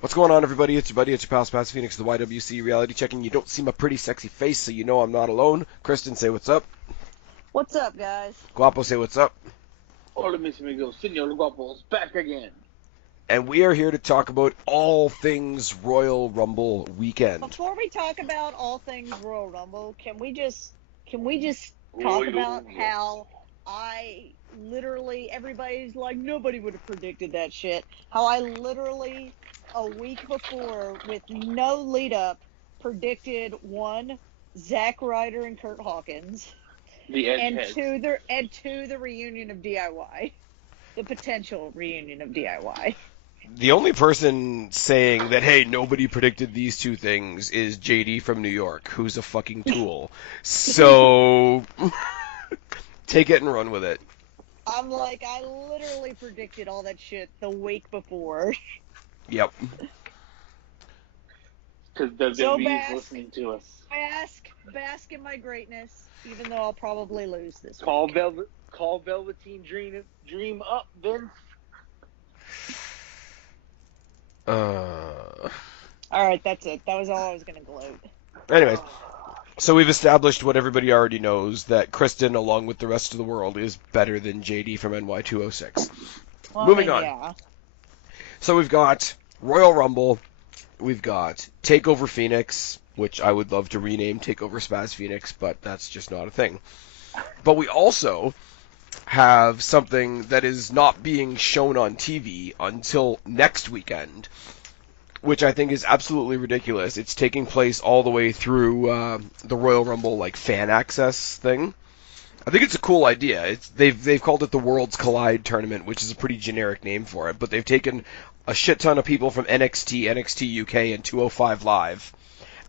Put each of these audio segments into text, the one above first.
What's going on, everybody? It's your buddy, it's your pal Spaz Phoenix, the YWC reality checking. You don't see my pretty sexy face, so you know I'm not alone. Kristen, say what's up. What's up, guys? Guapo, say what's up. Hola, mis amigos. Señor Guapo's back again. And we are here to talk about all things Royal Rumble weekend. Before we talk about all things Royal Rumble, can we just talk about how everybody's like, nobody would have predicted that shit. How I literally, a week before, with no lead up, predicted one, Zack Ryder and Kurt Hawkins, and two, the reunion of DIY, the potential reunion of DIY. The only person saying that, hey, nobody predicted these two things is JD from New York, who's a fucking tool. So, take it and run with it. I'm like, I literally predicted all that shit the week before. Yep. Because WWE is listening to us. Bask in my greatness, even though I'll probably lose this Call week. Velveteen Dream up, Vince. Alright, that's it. That was all I was going to gloat. Anyways, so we've established what everybody already knows, that Kristen, along with the rest of the world, is better than JD from NY206. Well, Moving on. Yeah. So we've got Royal Rumble, we've got TakeOver Phoenix, which I would love to rename TakeOver Spaz Phoenix, but that's just not a thing. But we also have something that is not being shown on TV until next weekend, which I think is absolutely ridiculous. It's taking place all the way through the Royal Rumble fan access thing. I think it's a cool idea. They've called it the Worlds Collide Tournament, which is a pretty generic name for it, but they've taken a shit ton of people from NXT, NXT UK, and 205 Live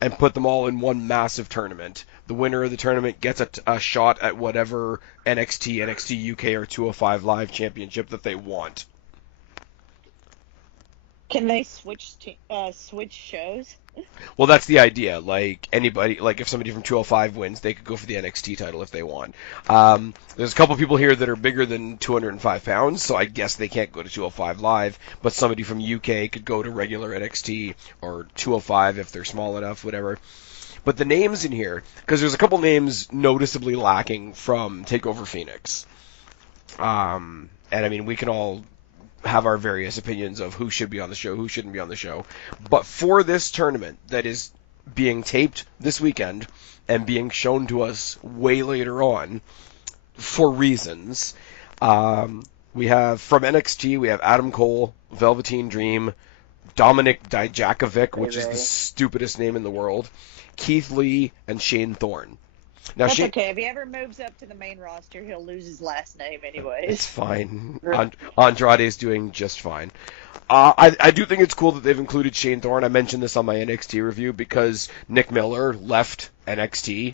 and put them all in one massive tournament. The winner of the tournament gets a shot at whatever NXT, NXT UK, or 205 Live championship that they want. Can they switch shows? Well, that's the idea. Anybody, if somebody from 205 wins, they could go for the NXT title if they want. There's a couple people here that are bigger than 205 pounds, so I guess they can't go to 205 Live, but somebody from UK could go to regular NXT or 205 if they're small enough, whatever. But the names in here, because there's a couple names noticeably lacking from TakeOver Phoenix. And I mean, we can all have our various opinions of who should be on the show, who shouldn't be on the show. But for this tournament that is being taped this weekend and being shown to us way later on for reasons, we have from NXT, we have Adam Cole, Velveteen Dream, Dominic Dijakovic, which is the stupidest name in the world, Keith Lee, and Shane Thorne. Now, That's okay. If he ever moves up to the main roster, he'll lose his last name anyways. It's fine. Andrade's doing just fine. I do think it's cool that they've included Shane Thorne. I mentioned this on my NXT review because Nick Miller left NXT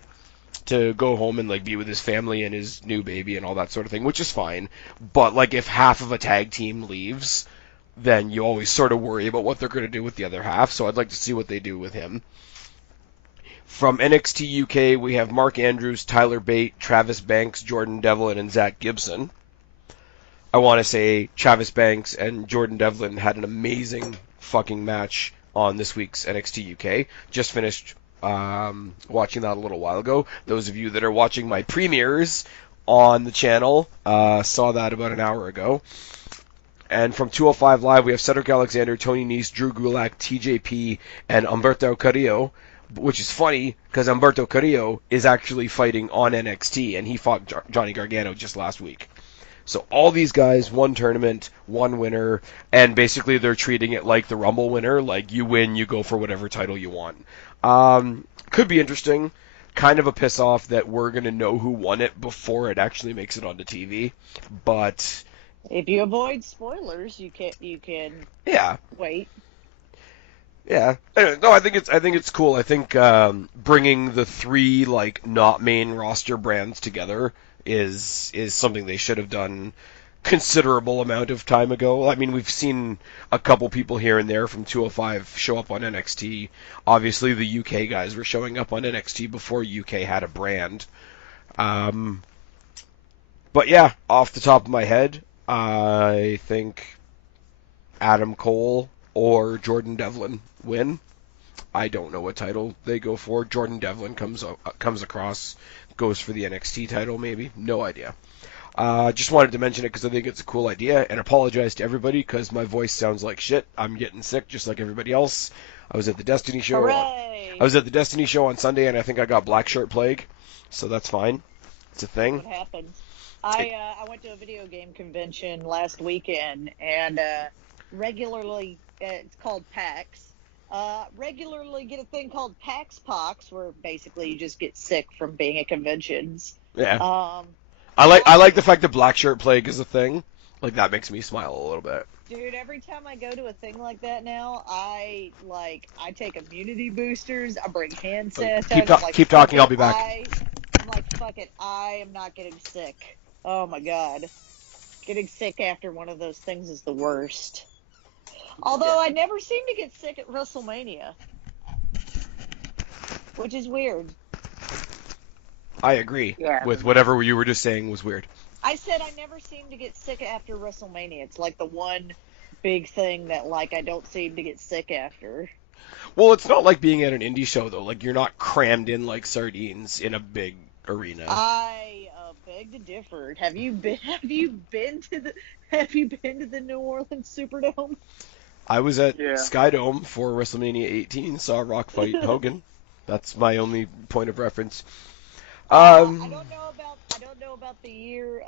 to go home and be with his family and his new baby and all that sort of thing, which is fine. But if half of a tag team leaves, then you always sort of worry about what they're going to do with the other half. So I'd like to see what they do with him. From NXT UK, we have Mark Andrews, Tyler Bate, Travis Banks, Jordan Devlin, and Zach Gibson. I want to say Travis Banks and Jordan Devlin had an amazing fucking match on this week's NXT UK. Just finished watching that a little while ago. Those of you that are watching my premieres on the channel saw that about an hour ago. And from 205 Live, we have Cedric Alexander, Tony Nese, Drew Gulak, TJP, and Humberto Carrillo. Which is funny, because Humberto Carrillo is actually fighting on NXT, and he fought Johnny Gargano just last week. So all these guys, one tournament, one winner, and basically they're treating it like the Rumble winner, like you win, you go for whatever title you want. Could be interesting. Kind of a piss-off that we're going to know who won it before it actually makes it onto TV, but... If you avoid spoilers, you can wait. Yeah, no, I think it's cool. I think bringing the three not main roster brands together is something they should have done considerable amount of time ago. I mean, we've seen a couple people here and there from 205 show up on NXT. Obviously, the UK guys were showing up on NXT before UK had a brand. But yeah, off the top of my head, I think Adam Cole or Jordan Devlin win. I don't know what title they go for. Jordan Devlin comes across, goes for the NXT title maybe. No idea. Just wanted to mention it because I think it's a cool idea, and apologize to everybody because my voice sounds like shit. I'm getting sick just like everybody else. I was at the Destiny show. Hooray! I was at the Destiny show on Sunday, and I think I got black shirt plague, so that's fine. It's a thing. What happens? I went to a video game convention last weekend, and regularly, it's called PAX. Regularly get a thing called PAX Pox, where basically you just get sick from being at conventions. Yeah. I like the fact that black shirt plague is a thing. Like, that makes me smile a little bit. Dude, every time I go to a thing like that now, I take immunity boosters. I bring hand sanitizer. Keep talking. I'll be back. I'm like, fuck it. I am not getting sick. Oh my god, getting sick after one of those things is the worst. Although I never seem to get sick at WrestleMania, which is weird. I agree with whatever you were just saying was weird. I said I never seem to get sick after WrestleMania. It's like the one big thing that, like, I don't seem to get sick after. Well, it's not like being at an indie show, though. Like, you're not crammed in like sardines in a big arena. I beg to differ. Have you been to the New Orleans Superdome? I was at Skydome for WrestleMania 18. Saw Rock fight Hogan. That's my only point of reference. I don't know about the year.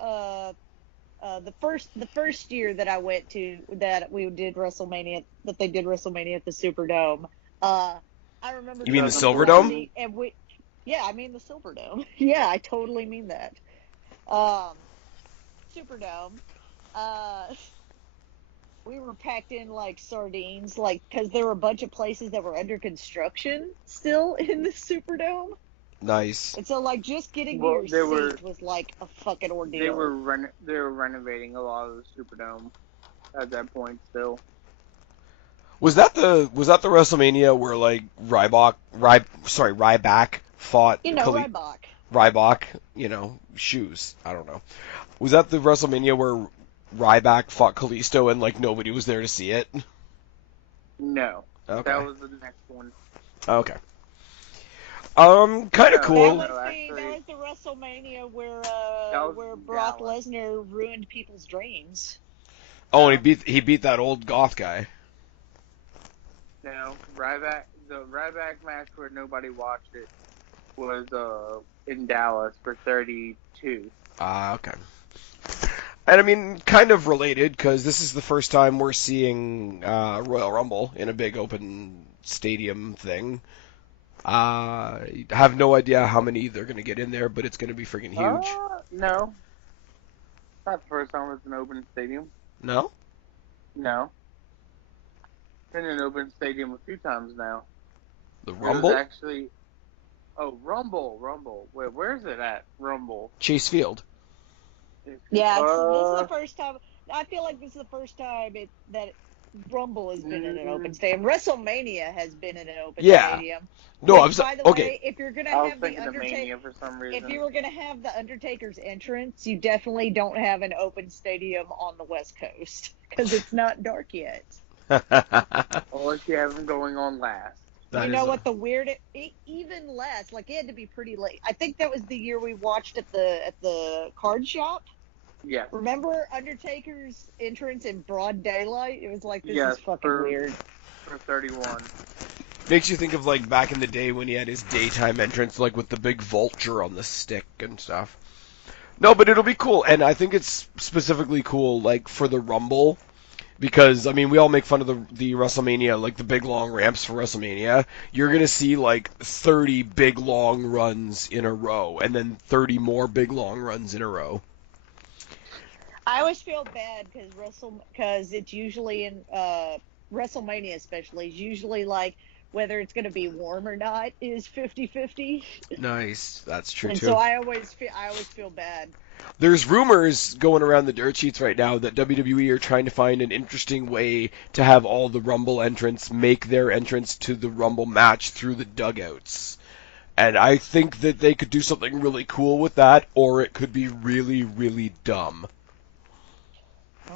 The first year that I went to that we did WrestleMania, that they did WrestleMania at the Superdome. I remember. You mean the Silverdome? And I mean the Silverdome. Yeah, I totally mean that. Superdome. We were packed in like sardines, like, because there were a bunch of places that were under construction still in the Superdome. Nice. And so, like, just getting to your seat was like a fucking ordeal. They were renovating a lot of the Superdome at that point still. Was that the WrestleMania where like Ryback fought Ryback, shoes. I don't know. Was that the WrestleMania where Ryback fought Kalisto and like nobody was there to see it? No. Okay. That was the next one. Okay. Kind of cool. That was the WrestleMania where Brock Lesnar ruined people's dreams. Oh, and he beat that old goth guy. No, the Ryback match where nobody watched it was in Dallas for 32. Okay. And I mean, kind of related, because this is the first time we're seeing Royal Rumble in a big open stadium thing. Have no idea how many they're going to get in there, but it's going to be freaking huge. No. Not the first time it's an open stadium. No? No. Been in an open stadium a few times now. The Rumble? Rumble. Wait, where's it at? Rumble. Chase Field. Yeah, this is the first time. I feel like this is the first time that Rumble has been in an open stadium. WrestleMania has been in an open stadium. No, Which, by the way, if you're gonna have the Undertaker, for some reason. if you were gonna have the Undertaker's entrance, you definitely don't have an open stadium on the West Coast because it's not dark yet. Unless you have them going on last. You know what the weird? Even less. Like, it had to be pretty late. I think that was the year we watched at the card shop. Yeah. Remember Undertaker's entrance in broad daylight? It was like, this is fucking weird. For 31. Makes you think of like back in the day when he had his daytime entrance, like with the big vulture on the stick and stuff. No, but it'll be cool, and I think it's specifically cool like for the Rumble. Because, I mean, we all make fun of the WrestleMania, like the big long ramps for WrestleMania. You're going to see like 30 big long runs in a row, and then 30 more big long runs in a row. I always feel bad because it's usually in WrestleMania especially, is usually like whether it's going to be warm or not is 50-50. Nice. That's true, and too. So I always feel bad. There's rumors going around the dirt sheets right now that WWE are trying to find an interesting way to have all the Rumble entrants make their entrance to the Rumble match through the dugouts. And I think that they could do something really cool with that, or it could be really, really dumb.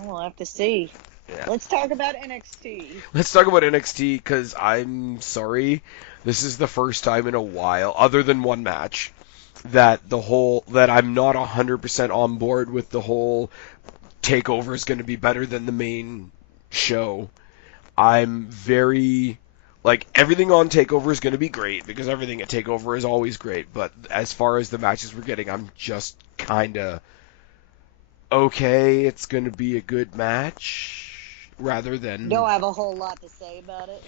We'll have to see. Yeah. Let's talk about NXT. Let's talk about NXT, because I'm sorry, this is the first time in a while, other than one match, that I'm not 100% on board with the whole TakeOver is going to be better than the main show. I'm very, like, everything on TakeOver is going to be great, because everything at TakeOver is always great, but as far as the matches we're getting, I'm just kind of, okay, it's going to be a good match, rather than... Don't have a whole lot to say about it.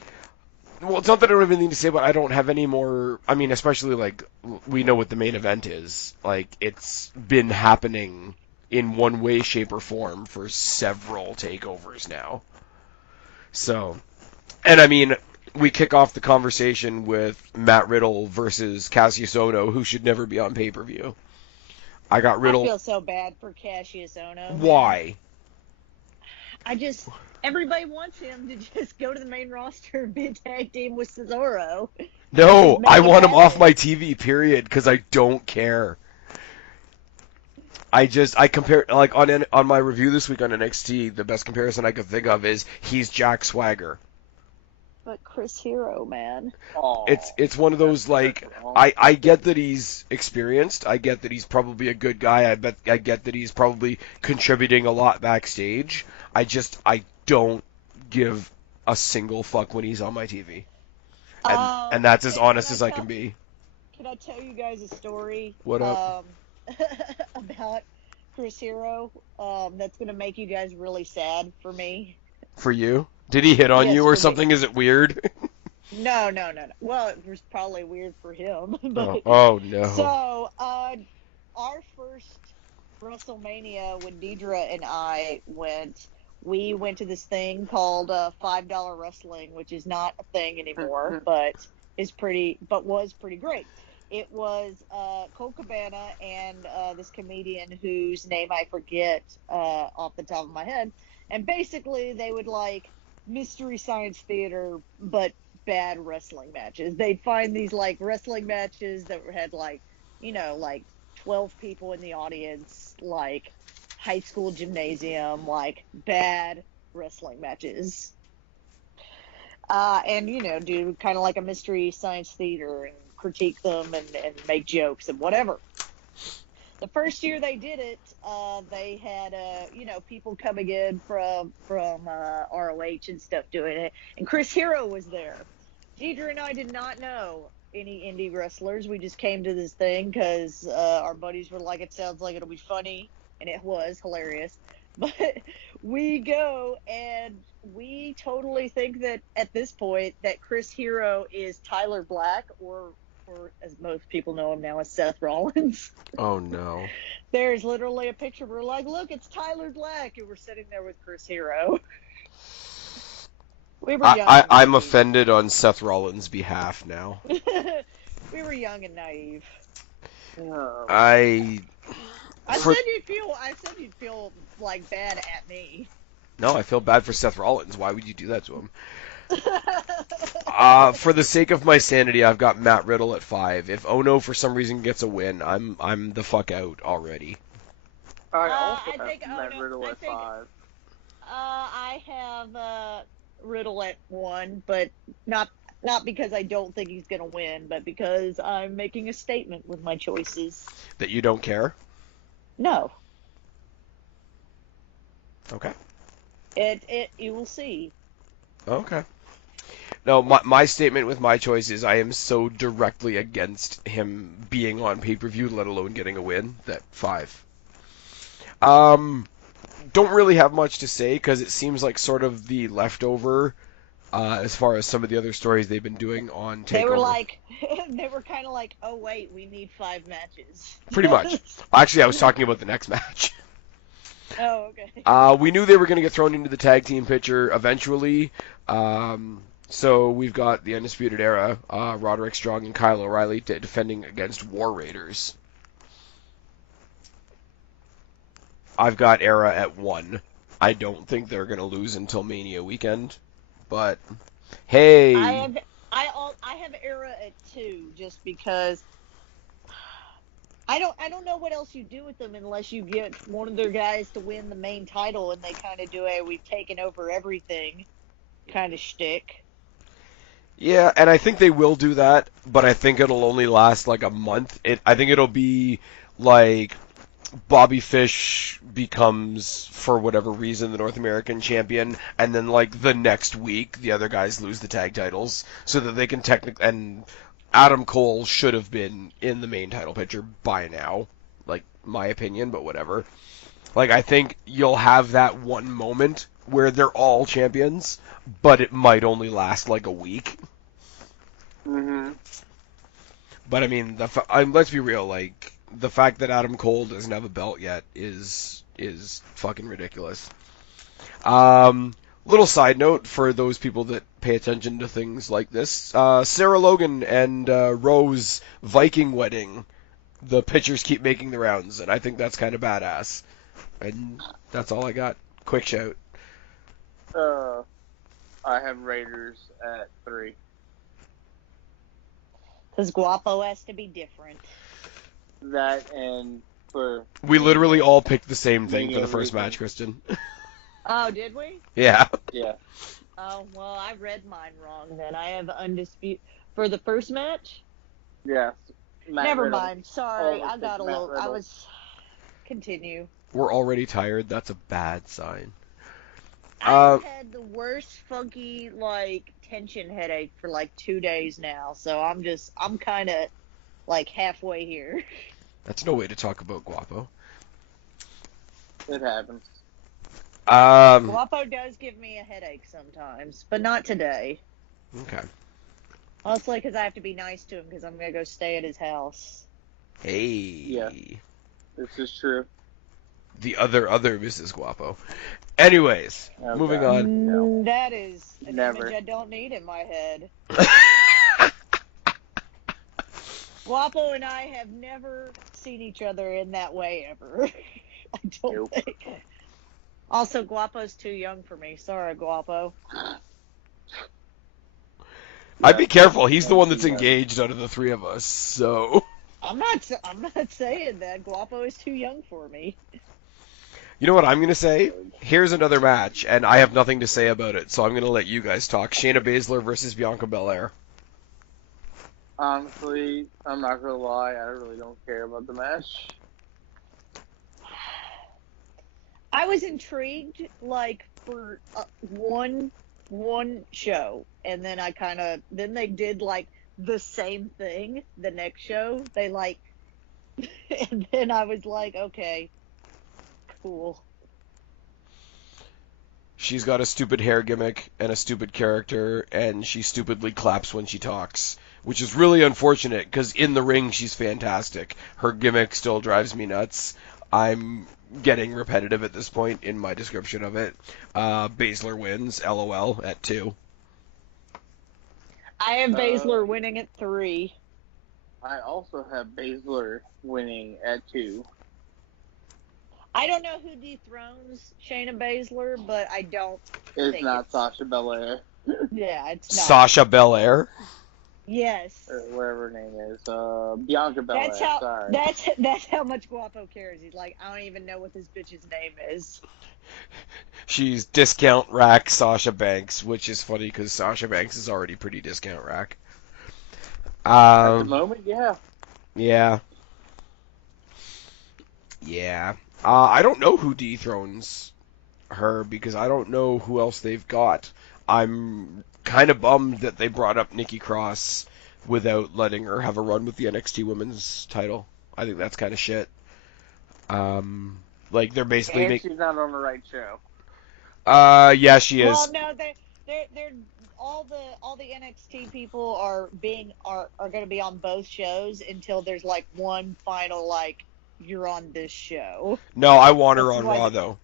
Well, it's not that I don't have anything to say, but I don't have any more... I mean, especially, like, we know what the main event is. Like, it's been happening in one way, shape, or form for several takeovers now. So, and I mean, we kick off the conversation with Matt Riddle versus Cassius Ohno, who should never be on pay-per-view. I feel so bad for Cassius Ohno. Why? Everybody wants him to just go to the main roster and be a tag team with Cesaro. No, I want him off my TV, period, because I don't care. I compare, like, on my review this week on NXT, the best comparison I could think of is he's Jack Swagger. But Chris Hero, man. It's one of those, like, I get that he's experienced. I get that he's probably a good guy. I get that he's probably contributing a lot backstage. I don't give a single fuck when he's on my TV. And that's as honest as I can be. Can I tell you guys a story? What up? About Chris Hero, that's going to make you guys really sad for me. For you? Did he hit on you or something? Me. Is it weird? No. Well, it was probably weird for him. But, oh, no. So, our first WrestleMania, when Deidre and I went, we went to this thing called $5 Wrestling, which is not a thing anymore, but was pretty great. It was Colt Cabana and this comedian whose name I forget off the top of my head. And basically, they would, like, Mystery Science Theater, but bad wrestling matches. They'd find these, like, wrestling matches that had, like, 12 people in the audience, like, high school gymnasium, like, bad wrestling matches. And, do kind of like a Mystery Science Theater and critique them and make jokes and whatever. The first year they did it, they had, people coming in from ROH and stuff doing it. And Chris Hero was there. Deidre and I did not know any indie wrestlers. We just came to this thing because our buddies were like, it sounds like it'll be funny. And it was hilarious. But we go and we totally think that at this point that Chris Hero is Tyler Black or as most people know him now as Seth Rollins. Oh, no. There's literally a picture. We're like, look, it's Tyler Black. And we're sitting there with Chris Hero. We were young. I'm offended on Seth Rollins' behalf now. We were young and naive. I said you'd feel like bad at me. No, I feel bad for Seth Rollins. Why would you do that to him? For the sake of my sanity, I've got Matt Riddle at 5. If Ohno for some reason gets a win, I'm the fuck out already. I also have Matt Riddle at 5. I have Riddle at 1, but not because I don't think he's gonna win, but because I'm making a statement with my choices. That you don't care? No. Okay. You will see. Okay. No, my statement with my choice is I am so directly against him being on pay-per-view, let alone getting a win, that 5. Don't really have much to say, because it seems like sort of the leftover, as far as some of the other stories they've been doing on TakeOver. They were kind of like, oh wait, we need 5 matches. Pretty much. Actually, I was talking about the next match. Oh, okay. We knew they were going to get thrown into the tag team picture eventually. So we've got the Undisputed Era, Roderick Strong and Kyle O'Reilly defending against War Raiders. I've got Era at 1. I don't think they're going to lose until Mania weekend, but hey. I have Era at 2 just because I don't know what else you do with them unless you get one of their guys to win the main title and they kind of do a we've taken over everything kind of shtick. Yeah, and I think they will do that, but I think it'll only last like a month. I think it'll be like Bobby Fish becomes, for whatever reason, the North American champion, and then like the next week the other guys lose the tag titles so that they can technically. And Adam Cole should have been in the main title picture by now, like my opinion, but whatever. Like I think you'll have that one moment where they're all champions, but it might only last like a week. Mhm. But I mean, let's be real. Like the fact that Adam Cole doesn't have a belt yet is fucking ridiculous. Little side note for those people that pay attention to things like this: Sarah Logan and Rose Viking wedding. The pictures keep making the rounds, and I think that's kind of badass. And that's all I got. Quick shout. I have Raiders at 3. Because Guapo has to be different. That and for... We literally all picked the same thing for the first reason. match, Kristen. Oh, did we? Yeah. Yeah. Oh, well, I read mine wrong then. I have undisputed... For the first match? Yes. Matt Never Riddle. mind. Sorry, Almost I got a Matt little... I Riddle. was... Continue. We're already tired. That's a bad sign. I've had the worst funky, like, tension headache for, like, 2 days now. So I'm kind of, like, halfway here. That's no way to talk about Guapo. It happens. Guapo does give me a headache sometimes, but not today. Okay. Mostly because I have to be nice to him because I'm going to go stay at his house. Hey. Yeah. This is true. The other Mrs. Guapo. Anyways, Oh, moving God. on. No. That is an Never. image I don't need in my head. Guapo and I have never seen each other in that way ever. I don't Nope. think. Also, Guapo's too young for me. Sorry, Guapo. I'd be careful. He's the one that's engaged out of the three of us, so... I'm not saying that. Guapo is too young for me. You know what I'm going to say? Here's another match, and I have nothing to say about it, so I'm going to let you guys talk. Shayna Baszler versus Bianca Belair. Honestly, I'm not going to lie. I really don't care about the match. I was intrigued, like, for one show, and then then they did, like, the same thing the next show. They, like, and then I was like, okay, cool. She's got a stupid hair gimmick and a stupid character, and she stupidly claps when she talks, which is really unfortunate, because in the ring she's fantastic. Her gimmick still drives me nuts. I'm getting repetitive at this point in my description of it. Baszler wins, LOL, at 2. I have Baszler winning at 3. I also have Baszler winning at 2. I don't know who dethrones Shayna Baszler, but I don't It's think not Sasha Belair. Yeah, it's not. Sasha Belair? Yes. Or whatever her name is. Bianca Belair. Sorry. That's how much Guapo cares. He's like, I don't even know what this bitch's name is. She's discount rack Sasha Banks, which is funny because Sasha Banks is already pretty discount rack. At the moment, yeah. Yeah. Yeah. I don't know who dethrones her because I don't know who else they've got. I'm kind of bummed that they brought up Nikki Cross without letting her have a run with the NXT Women's title. I think that's kind of shit. Like they're basically And she's not on the right show. Yeah, she is. Well, no, they're all the NXT people are going to be on both shows until there's like one final like you're on this show. No, I want her on That's Raw why- though.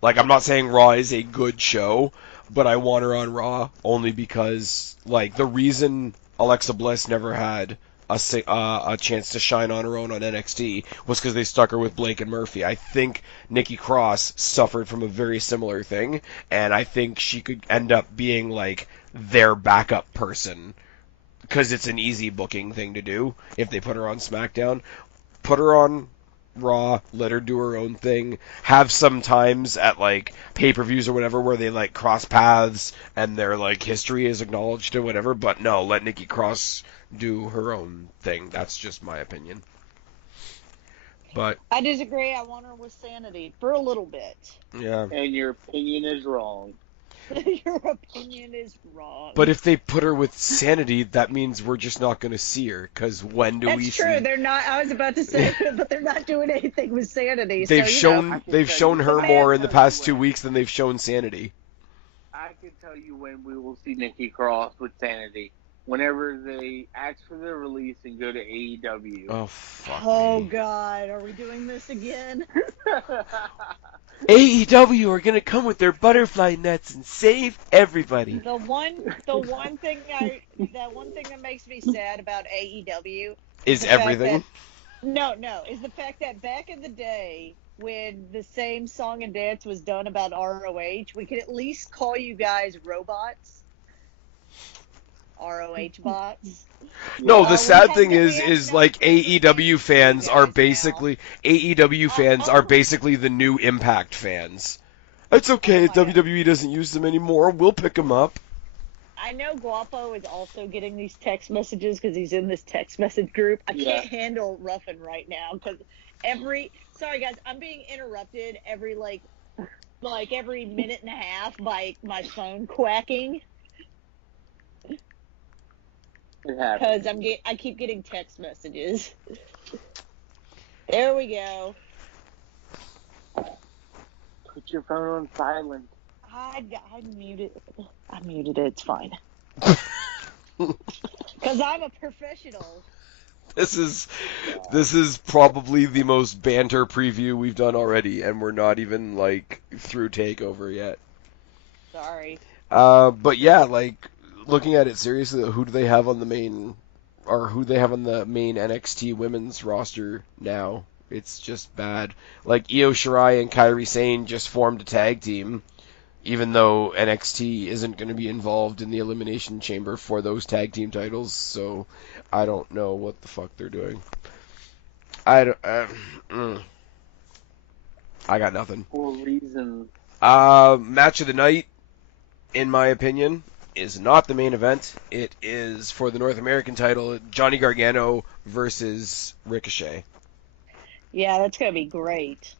Like I'm not saying Raw is a good show, but I want her on Raw only because like the reason Alexa Bliss never had a chance to shine on her own on NXT was because they stuck her with Blake and Murphy. I think Nikki Cross suffered from a very similar thing, and I think she could end up being like their backup person because it's an easy booking thing to do if they put her on SmackDown. put her on Raw, let her do her own thing, have some times at like pay-per-views or whatever where they like cross paths and their like history is acknowledged or whatever, but no, let Nikki Cross do her own thing. That's just my opinion. But I disagree. I want her with Sanity for a little bit. yeah. And your opinion is wrong. Your opinion is wrong. But if they put her with Sanity, that means we're just not going to see her, because when do That's we true. see... They're not. I was about to say, but they're not doing anything with Sanity. They've so, you know. shown her more in the past 2 weeks than they've shown Sanity. I can tell you when we will see Nikki Cross with Sanity. Whenever they ask for their release and go to AEW. Oh, fuck Oh, me. God. Are we doing this again? AEW are going to come with their butterfly nets and save everybody. The one thing that makes me sad about AEW Is the fact everything? is the fact that back in the day when the same song and dance was done about ROH, we could at least call you guys robots. ROH bots. No, the sad we thing have is no like conversation AEW with fans you are guys basically AEW fans are basically the new Impact fans. It's okay, Oh my God. WWE doesn't use them anymore. We'll pick them up. I know Guapo is also getting these text messages because he's in this text message group. I Yeah. can't handle Ruffin right now because sorry guys, I'm being interrupted every every minute and a half by my phone quacking It happens. because I keep getting text messages. There we go. Put your phone on silent. I muted it. It's fine. Because I'm a professional. This is probably the most banter preview we've done already, and we're not even like through TakeOver yet. Sorry. But yeah, like looking at it seriously, who do they have on the main NXT women's roster now? It's just bad. Like Io Shirai and Kairi Sane just formed a tag team, even though NXT isn't going to be involved in the Elimination Chamber for those tag team titles, so I don't know what the fuck they're doing. I got nothing. For reasons. Match of the night, in my opinion, is not the main event. It is for the North American title, Johnny Gargano versus Ricochet. Yeah, that's going to be great.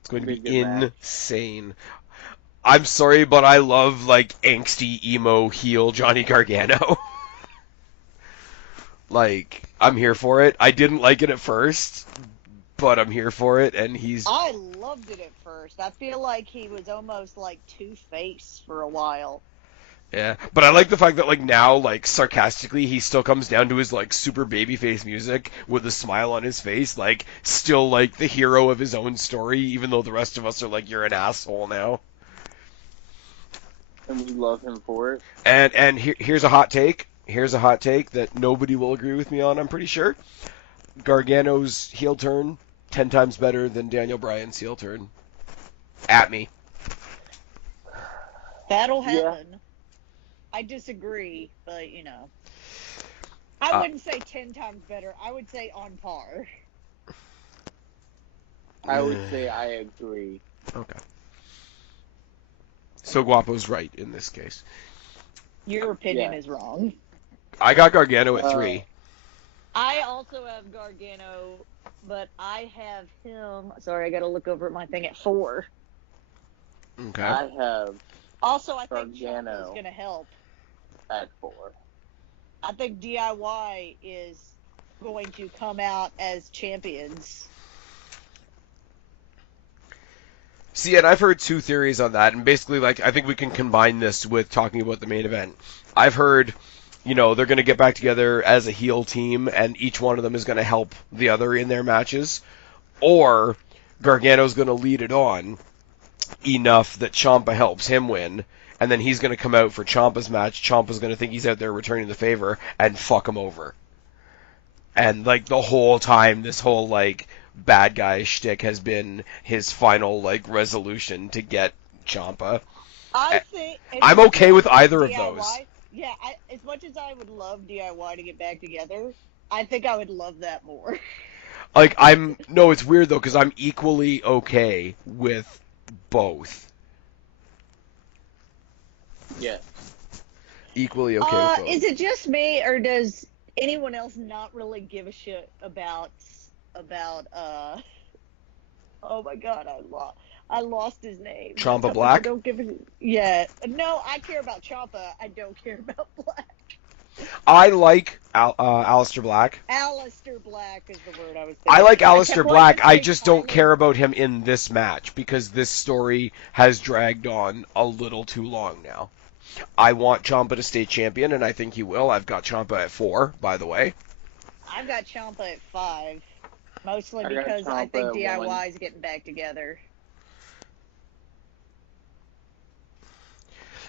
It's going to be Pretty good match. insane. I'm sorry, but I love, like, angsty, emo, heel Johnny Gargano. Like, I'm here for it. I didn't like it at first, but I'm here for it, and he's... I loved it at first. I feel like he was almost like Two-Face for a while. Yeah, but I like the fact that, like, now, like, sarcastically, he still comes down to his, like, super babyface music with a smile on his face, like, still, like, the hero of his own story, even though the rest of us are like, you're an asshole now. And we love him for it. And here's a hot take. Here's a hot take that nobody will agree with me on, I'm pretty sure. Gargano's heel turn, 10 times better than Daniel Bryan's heel turn. At me. That'll Yeah. happen. I disagree, but, you know. I wouldn't say 10 times better. I would say on par. I would say I agree. Okay. So Guapo's right in this case. Your opinion Yeah. is wrong. I got Gargano at 3. I also have Gargano, but I have him... Sorry, I got to look over at my thing at 4. Okay. I have Also, I think Gargano. Ciampa's going to help. at 4. I think DIY is going to come out as champions. See, and I've heard 2 theories on that, and basically, like, I think we can combine this with talking about the main event. I've heard, you know, they're going to get back together as a heel team, and each one of them is going to help the other in their matches, or Gargano's going to lead it on enough that Ciampa helps him win, and then he's going to come out for Ciampa's match. Ciampa's going to think he's out there returning the favor and fuck him over. And, like, the whole time, this whole, like, bad guy shtick has been his final, like, resolution to get Ciampa. I think... I'm okay with either of DIY, those. Yeah, as much as I would love DIY to get back together, I think I would love that more. Like, no, it's weird though, because I'm equally okay with both. Yeah. Equally okay with both. Is it just me, or does anyone else not really give a shit about oh my god, I lost his name. Ciampa Black? Don't give it. Yeah. No, I care about Ciampa. I don't care about Black. I like Aleister Black. Aleister Black is the word I was thinking. I like Aleister Black. I just don't Tyler. care about him in this match because this story has dragged on a little too long now. I want Ciampa to stay champion, and I think he will. I've got Ciampa at 4, by the way. I've got Ciampa at 5, mostly I got because I Ciampa think at DIY 1. is getting back together.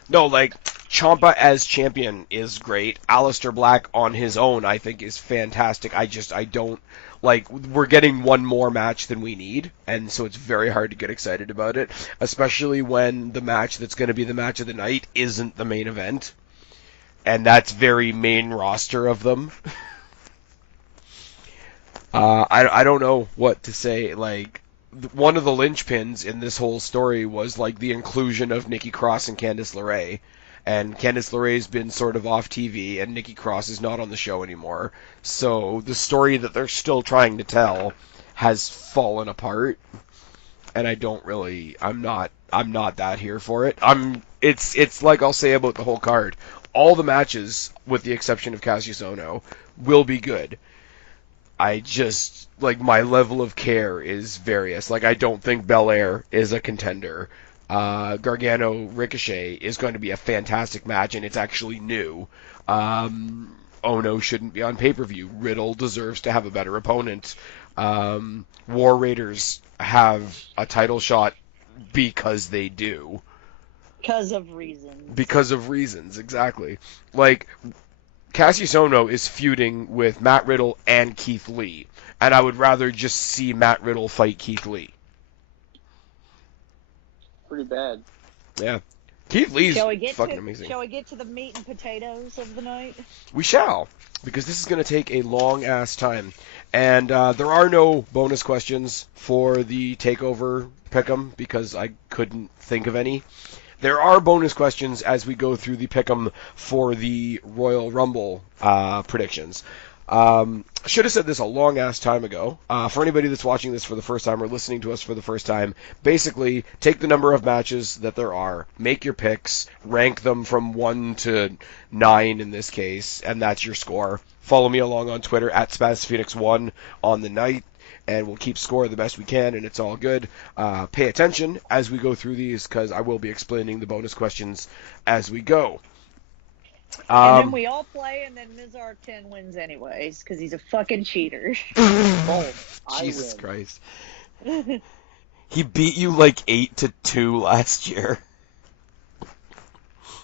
No, like, Ciampa as champion is great. Aleister Black on his own, I think, is fantastic. I don't, like, we're getting one more match than we need, and so it's very hard to get excited about it, especially when the match that's going to be the match of the night isn't the main event, and that's very main roster of them. I don't know what to say, like, one of the linchpins in this whole story was like the inclusion of Nikki Cross and Candice LeRae, and Candice LeRae's been sort of off TV, and Nikki Cross is not on the show anymore. So the story that they're still trying to tell has fallen apart, and I'm not that here for it. It's like I'll say about the whole card. All the matches, with the exception of Cassius Ohno, will be good. I just, like, my level of care is various. Like, I don't think Belair is a contender. Gargano Ricochet is going to be a fantastic match, and it's actually new. Ono shouldn't be on pay-per-view. Riddle deserves to have a better opponent. War Raiders have a title shot because they do. Because of reasons. Because of reasons, exactly. Like, Cassius Ohno is feuding with Matt Riddle and Keith Lee, and I would rather just see Matt Riddle fight Keith Lee. Pretty bad. Yeah. Keith Lee's fucking amazing. Shall we get to the meat and potatoes of the night? We shall, because this is going to take a long-ass time. And there are no bonus questions for the TakeOver Pick'em, because I couldn't think of any. There are bonus questions as we go through the Pick'em for the Royal Rumble predictions. Should have said this a long-ass time ago. For anybody that's watching this for the first time or listening to us for the first time, basically, take the number of matches that there are, make your picks, rank them from 1 to 9 in this case, and that's your score. Follow me along on Twitter, at SpazPhoenix1 on the night, and we'll keep score the best we can, and it's all good. Pay attention as we go through these, because I will be explaining the bonus questions as we go. And then we all play, and then Mizark 10 wins anyways, because he's a fucking cheater. Jesus Christ. He beat you like 8-2 last year.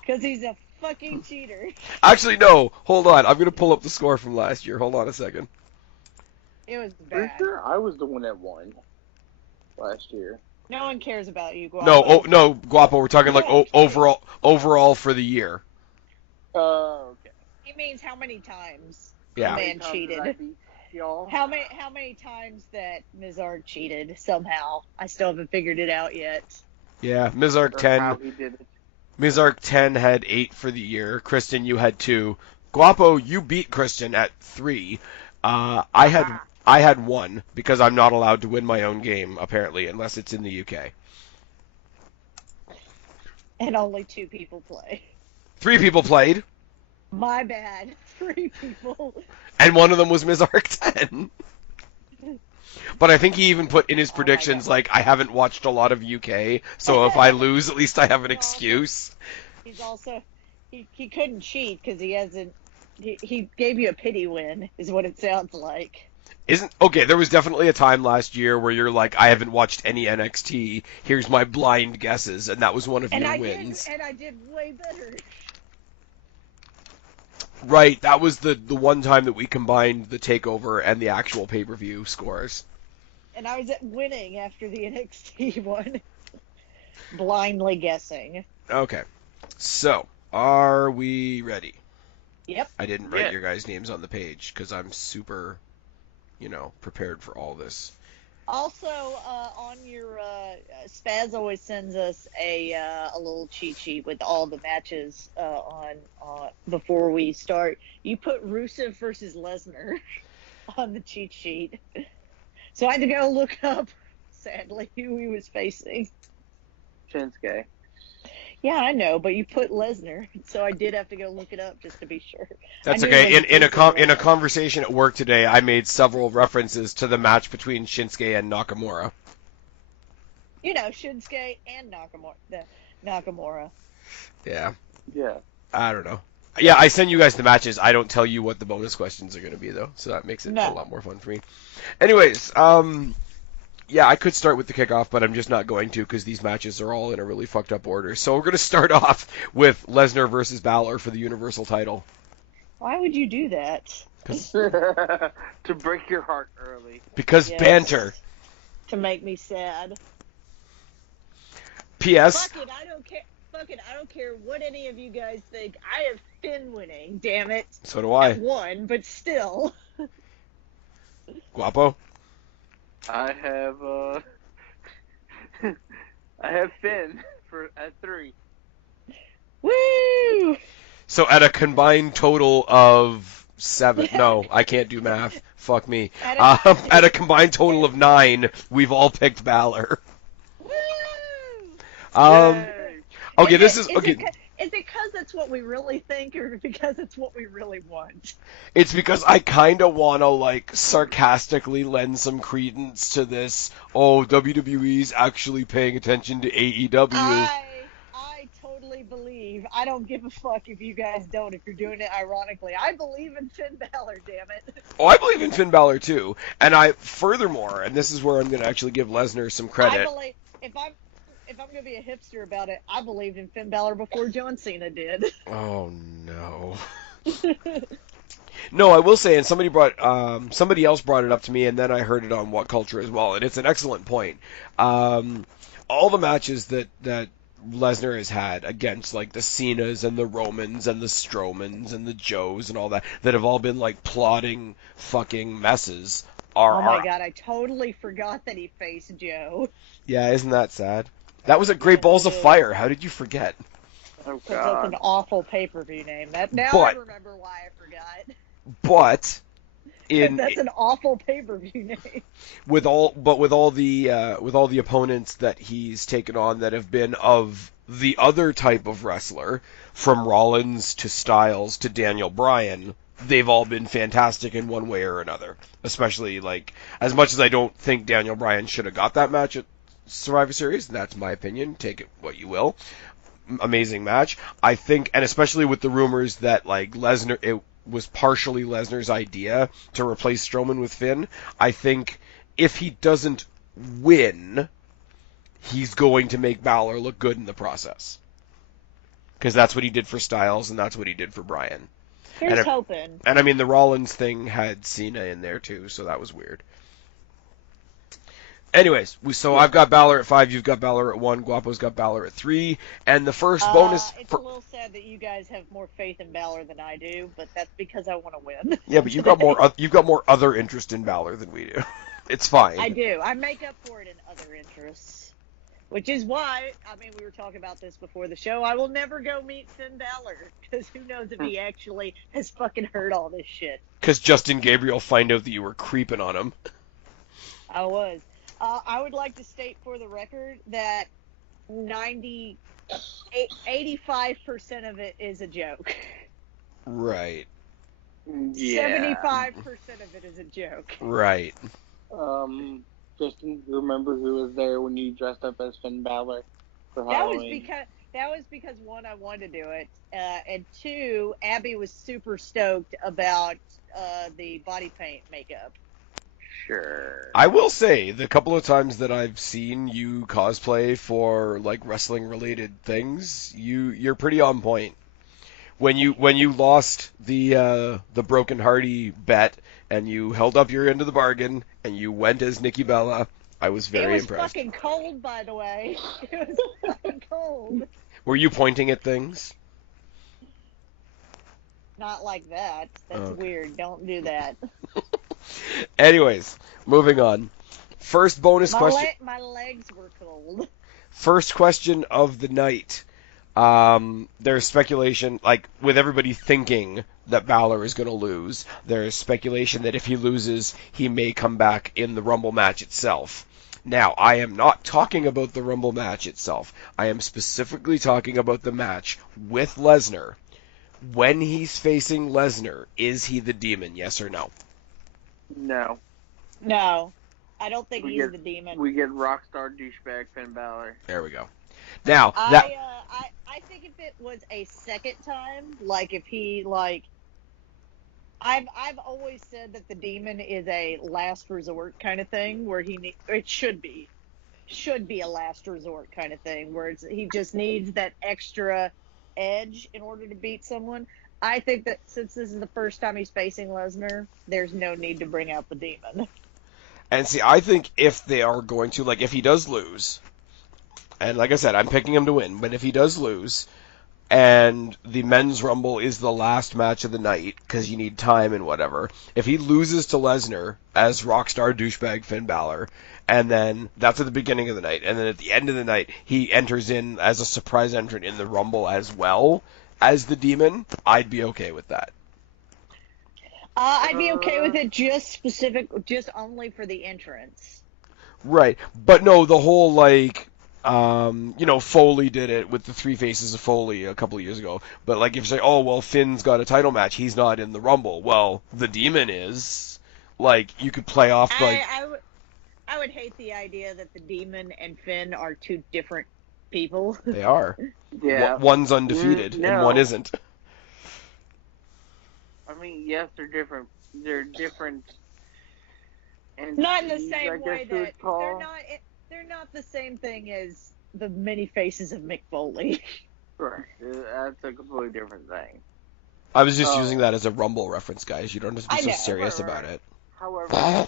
Because he's a fucking cheater. Actually, no. Hold on. I'm going to pull up the score from last year. Hold on a second. It was Pretty bad. sure I was the one that won last year. No one cares about you, Guapo. No, Guapo. We're talking like overall for the year. Okay. He means how many times Yeah. the man cheated. How many times that Mizark cheated somehow? I still haven't figured it out yet. Yeah, Mizark 10. How he did it. Mizark 10 had 8 for the year. Kristen, you had 2. Guapo, you beat Kristen at 3. I had 1 because I'm not allowed to win my own game apparently unless it's in the UK. And only 2 people play. 3 people played. My bad. 3 people. And one of them was Mizark 10. But I think he even put in his predictions, like, I haven't watched a lot of UK, so if I lose, at least I have an excuse. He's also... He couldn't cheat because he hasn't... He gave you a pity win, is what it sounds like. Okay, there was definitely a time last year where you're like, I haven't watched any NXT, here's my blind guesses, and that was one of your wins. And I did way better. Right, that was the one time that we combined the TakeOver and the actual pay-per-view scores. And I was winning after the NXT one. Blindly guessing. Okay, so, are we ready? Yep. I didn't write your guys' names on the page, because I'm super prepared for all this. Also, on your Spaz always sends us a little cheat sheet with all the matches on before we start. You put Rusev versus Lesnar on the cheat sheet, so I had to go look up, sadly, who he was facing. Shinsuke. Yeah, I know, but you put Lesnar, so I did have to go look it up just to be sure. That's okay. In a conversation at work today, I made several references to the match between Shinsuke and Nakamura. Shinsuke and Nakamura. Yeah. Yeah. I don't know. Yeah, I send you guys the matches. I don't tell you what the bonus questions are going to be, though, so that makes it a lot more fun for me. Anyways, yeah, I could start with the kickoff, but I'm just not going to because these matches are all in a really fucked up order. So we're going to start off with Lesnar versus Balor for the Universal title. Why would you do that? To break your heart early. Because banter. To make me sad. P.S. Fuck it, I don't care. Fuck it, I don't care what any of you guys think. I have Finn winning, damn it. So do I. At one, but still. Guapo? I have Finn at 3. Woo! So at a combined total of 7, no, I can't do math. Fuck me. At a combined total of 9, we've all picked Balor. Woo! Okay, this is okay. Is it because that's what we really think, or because it's what we really want? It's because I kind of want to, sarcastically lend some credence to this. Oh, WWE's actually paying attention to AEW. I totally believe. I don't give a fuck if you guys don't, if you're doing it ironically. I believe in Finn Balor, damn it. Oh, I believe in Finn Balor, too. And furthermore, and this is where I'm going to actually give Lesnar some credit. I believe, if I'm going to be a hipster about it, I believed in Finn Balor before John Cena did. Oh, no. No, I will say, and somebody else brought it up to me, and then I heard it on What Culture as well, and it's an excellent point. All the matches that Lesnar has had against, the Cenas and the Romans and the Strowmans and the Joes and all that have all been, plodding fucking messes. Oh my god, I totally forgot that he faced Joe. Yeah, isn't that sad? That was a Great Balls of Fire. How did you forget? Oh, God. That's an awful pay-per-view name. I remember why I forgot. But that's an awful pay-per-view name. With all the opponents that he's taken on that have been of the other type of wrestler, from Rollins to Styles to Daniel Bryan, they've all been fantastic in one way or another. Especially, as much as I don't think Daniel Bryan should have got that match at Survivor Series, that's my opinion, take it what you will. Amazing match. I think, and especially with the rumors that, Lesnar, it was partially Lesnar's idea to replace Strowman with Finn, I think if he doesn't win, he's going to make Balor look good in the process. Because that's what he did for Styles, and that's what he did for Bryan. Here's hoping. And I mean, the Rollins thing had Cena in there too, so that was weird. Anyways, I've got Balor at 5, you've got Balor at 1, Guapo's got Balor at 3, and the first bonus... It's a little sad that you guys have more faith in Balor than I do, but that's because I want to win. Yeah, but you've got more other interest in Balor than we do. It's fine. I do. I make up for it in other interests. Which is why, we were talking about this before the show, I will never go meet Finn Balor, because who knows if he actually has fucking heard all this shit. Because Justin Gabriel find out that you were creeping on him. I was. I would like to state for the record that 85% of it is a joke. Right. Yeah. 75% of it is a joke. Right. Kristen, remember who was there when you dressed up as Finn Balor for Halloween? That was because, one, I wanted to do it, and two, Abby was super stoked about the body paint makeup. Sure. I will say, the couple of times that I've seen you cosplay for wrestling related things, you're pretty on point. When you lost the Broken Hardy bet and you held up your end of the bargain and you went as Nikki Bella, I was very impressed. It was fucking cold, by the way. It was fucking cold. Were you pointing at things? Not like that. That's weird. Don't do that. Anyways, moving on. First bonus question. My legs were cold. First question of the night. There's speculation, like, with everybody thinking that Balor is going to lose, there's speculation that if he loses, he may come back in the Rumble match itself. Now, I am not talking about the Rumble match itself. I am specifically talking about the match with Lesnar. When he's facing Lesnar, is he the Demon, yes or no? No. No, I don't think he's the Demon. We get Rockstar douchebag Finn Balor. There we go. Now, I think if it was a second time, like if he I've always said that the Demon is a last resort kind of thing, where it should be a last resort kind of thing, where he just needs that extra edge in order to beat someone. I think that since this is the first time he's facing Lesnar, there's no need to bring out the Demon. And see, I think if they are going to, like, if he does lose, and like I said, I'm picking him to win, but if he does lose, and the men's Rumble is the last match of the night, because you need time and whatever, if he loses to Lesnar as Rockstar douchebag Finn Balor, and then that's at the beginning of the night, and then at the end of the night, he enters in as a surprise entrant in the Rumble as well as the Demon, I'd be okay with that. I'd be okay with it just only for the entrance. Right, but no, the whole, like, Foley did it with the Three Faces of Foley a couple of years ago. But, like, if you say, oh, well, Finn's got a title match, he's not in the Rumble. Well, the Demon is. Like, you could play off, like... I would hate the idea that the Demon and Finn are two different people. They are. Yeah. One's undefeated, and one isn't. I mean, yes, they're different. They're different. Not in the same way that they're not the same thing as the many faces of Mick Foley. Right. That's a completely different thing. I was just using that as a Rumble reference, guys. You don't have to be so serious about it. However,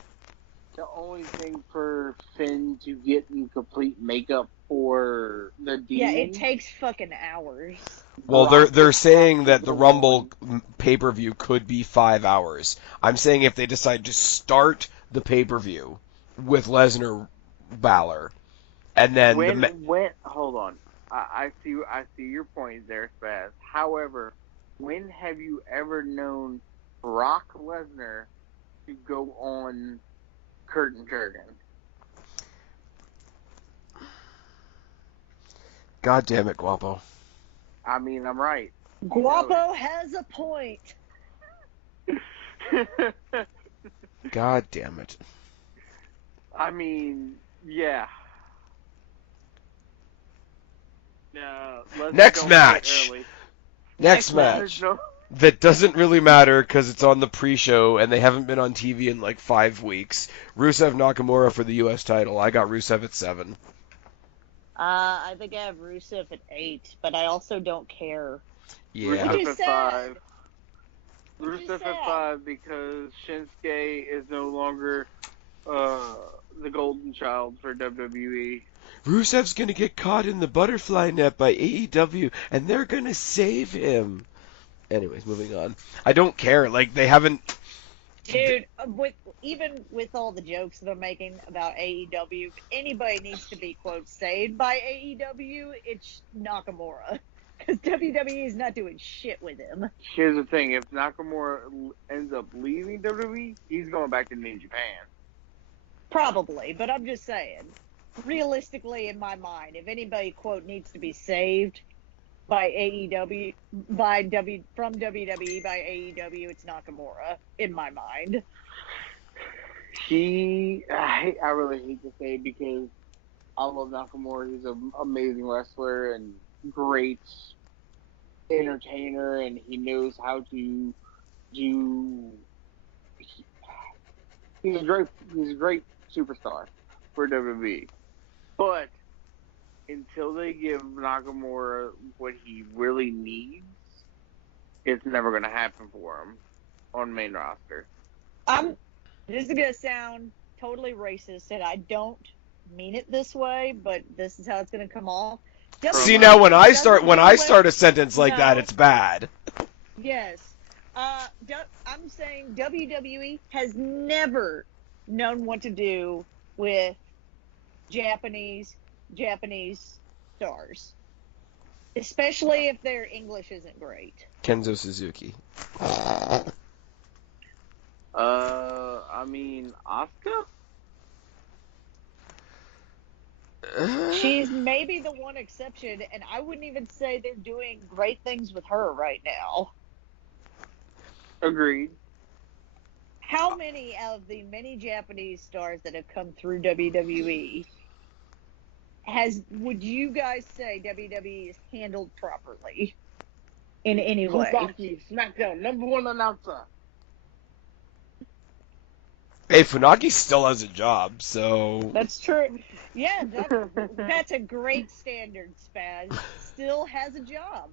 the only thing for Finn to get in complete makeup for the Demon... Yeah, it takes fucking hours. Well, they're saying that the Rumble pay-per-view could be 5 hours. I'm saying if they decide to start the pay-per-view with Lesnar Balor, and then hold on, I see your point there, Spaz. However, when have you ever known Brock Lesnar to go on Curtin Jurgen? God damn it, Guapo. I mean, I'm right. Guapo has a point. God damn it. I mean, yeah. No, Next match. Next match. That doesn't really matter because it's on the pre-show and they haven't been on TV in like 5 weeks. Rusev Nakamura for the U.S. title. I got Rusev at 7. I think I have Rusev at 8, but I also don't care. Yeah. Rusev at 5. Rusev at 5 because Shinsuke is no longer the golden child for WWE. Rusev's gonna get caught in the butterfly net by AEW, and they're gonna save him. Anyways, moving on. I don't care. Like, they haven't... Dude, even with all the jokes that I'm making about AEW, if anybody needs to be, quote, saved by AEW, it's Nakamura. Because WWE is not doing shit with him. Here's the thing. If Nakamura ends up leaving WWE, he's going back to New Japan. Probably, but I'm just saying. Realistically, in my mind, if anybody, quote, needs to be saved by AEW, from WWE by AEW, it's Nakamura, in my mind. I really hate to say it because I love Nakamura. He's an amazing wrestler and great entertainer, and he knows how to do... He's a great superstar for WWE. But until they give Nakamura what he really needs, it's never going to happen for him on main roster. This is going to sound totally racist, and I don't mean it this way, but this is how it's going to come off. See, now when I start a sentence like that, it's bad. Yes. I'm saying WWE has never known what to do with Japanese stars, especially if their English isn't great. Kenzo Suzuki. I mean, Asuka? She's maybe the one exception, and I wouldn't even say they're doing great things with her right now. Agreed. How many of the many Japanese stars that have come through WWE would you guys say WWE is handled properly in any way? Funaki, SmackDown, #1 announcer. Hey, Funaki still has a job, so... That's true. Yeah, that's a great standard, Spaz. Still has a job.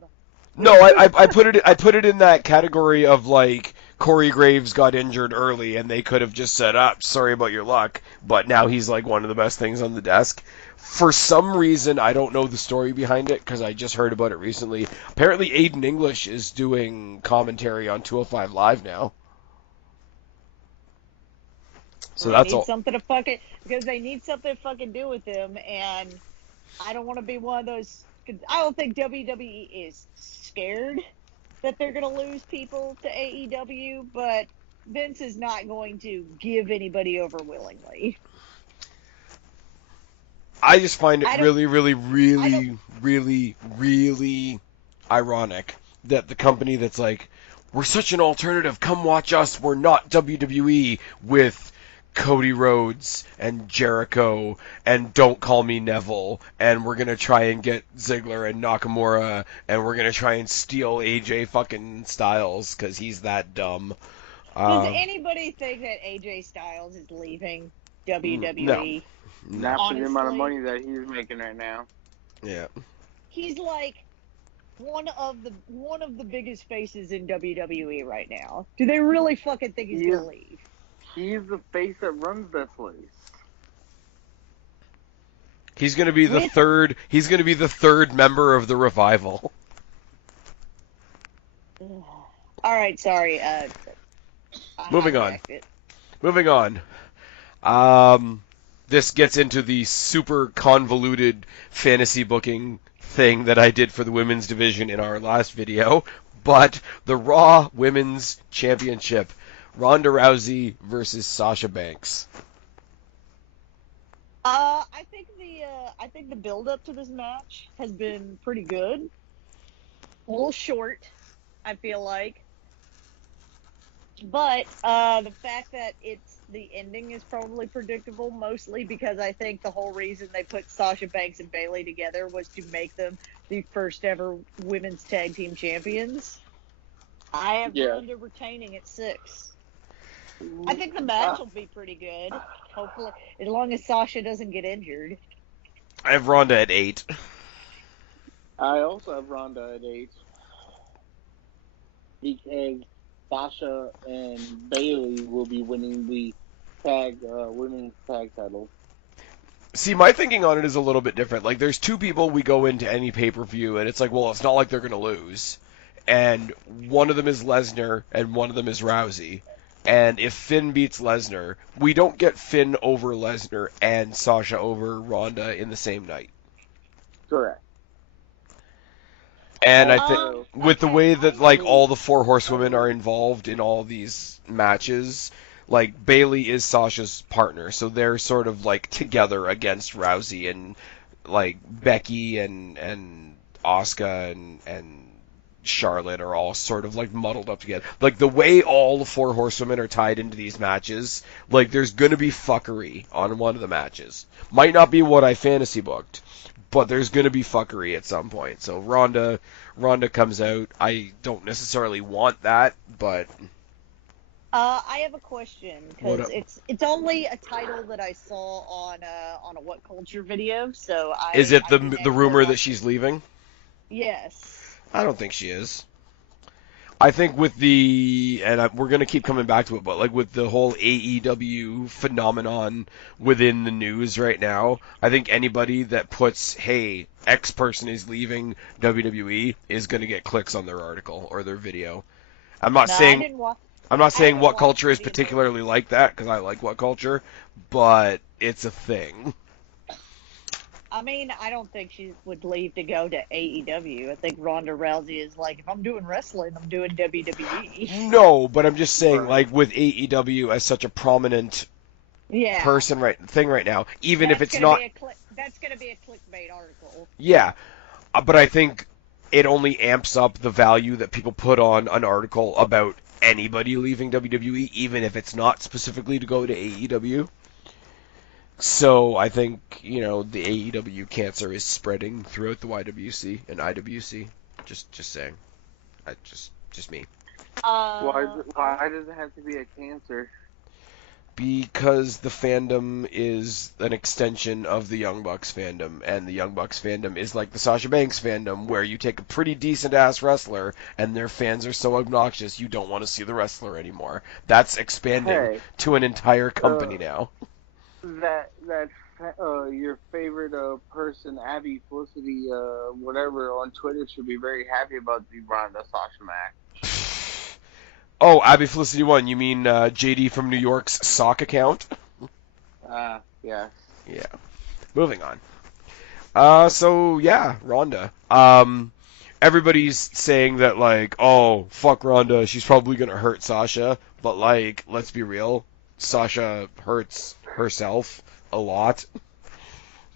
No, I put it in that category of, like, Corey Graves got injured early and they could have just said, sorry about your luck, but now he's like one of the best things on the desk. For some reason, I don't know the story behind it because I just heard about it recently. Apparently Aiden English is doing commentary on 205 Live now. So that's all. Because they need something to fucking do with him, and I don't want to be one of those. I don't think WWE is scared that they're going to lose people to AEW, but Vince is not going to give anybody over willingly. I just find it really, really, really, really, really ironic that the company that's like, we're such an alternative, come watch us, we're not WWE, with Cody Rhodes and Jericho and Don't Call Me Neville, and we're gonna try and get Ziggler and Nakamura, and we're gonna try and steal AJ fucking Styles because he's that dumb. Does anybody think that AJ Styles is leaving WWE? No. Not for the amount of money that he's making right now. Yeah. He's like one of the biggest faces in WWE right now. Do they really fucking think he's gonna leave? He's the face that runs that place. He's gonna be the third. He's gonna be the third member of the Revival. All right, sorry. Moving on. This gets into the super convoluted fantasy booking thing that I did for the women's division in our last video, but the Raw Women's Championship. Ronda Rousey versus Sasha Banks. I think the build up to this match has been pretty good. A little short, I feel like. But the fact that the ending is probably predictable, mostly because I think the whole reason they put Sasha Banks and Bayley together was to make them the first ever women's tag team champions. I have Ronda retaining at 6. I think the match will be pretty good. Hopefully, as long as Sasha doesn't get injured. I have Ronda at 8. I also have Ronda at 8. Because Sasha and Bayley will be winning the women's tag title. See, my thinking on it is a little bit different. Like, there's two people we go into any pay-per-view, and it's like, well, it's not like they're going to lose. And one of them is Lesnar, and one of them is Rousey. And if Finn beats Lesnar, we don't get Finn over Lesnar and Sasha over Ronda in the same night. Correct. And I think with the way that like all the 4 horsewomen are involved in all these matches, like Bayley is Sasha's partner, so they're sort of like together against Rousey, and like Becky and Asuka and Charlotte are all sort of like muddled up together. Like the way all the 4 horsewomen are tied into these matches, like there's gonna be fuckery on one of the matches. Might not be what I fantasy booked, but there's gonna be fuckery at some point. So Ronda comes out. I don't necessarily want that, but I have a question because it's only a title that I saw on a What Culture video. So is it the rumor that she's leaving? Yes. I don't think she is. I think with we're going to keep coming back to it, but like with the whole AEW phenomenon within the news right now, I think anybody that puts, hey, X person is leaving WWE is going to get clicks on their article or their video. I'm not No, I saying didn't watch. I'm not I saying haven't What watched Culture is any of those. particularly like that, because I like What Culture, but it's a thing. I mean, I don't think she would leave to go to AEW. I think Ronda Rousey is like, if I'm doing wrestling, I'm doing WWE. No, but I'm just saying, Right. like, with AEW as such a prominent Yeah. thing right now, even if That's it's gonna not, be that's gonna be a clickbait article. yeah, but I think it only amps up the value that people put on an article about anybody leaving WWE, even if it's not specifically to go to AEW. So I think, the AEW cancer is spreading throughout the YWC and IWC. Just saying. Just me. Why does it have to be a cancer? Because the fandom is an extension of the Young Bucks fandom, and the Young Bucks fandom is like the Sasha Banks fandom, where you take a pretty decent-ass wrestler, and their fans are so obnoxious you don't want to see the wrestler anymore. That's expanding Hey, to an entire company now. that your favorite person, Abby Felicity, whatever, on Twitter should be very happy about the Ronda Sasha match. Oh, Abby Felicity 1, you mean JD from New York's sock account? Yes. Yeah. Moving on. So yeah, Ronda. Everybody's saying that, like, oh, fuck Ronda, she's probably gonna hurt Sasha, but, like, let's be real, Sasha hurts herself a lot.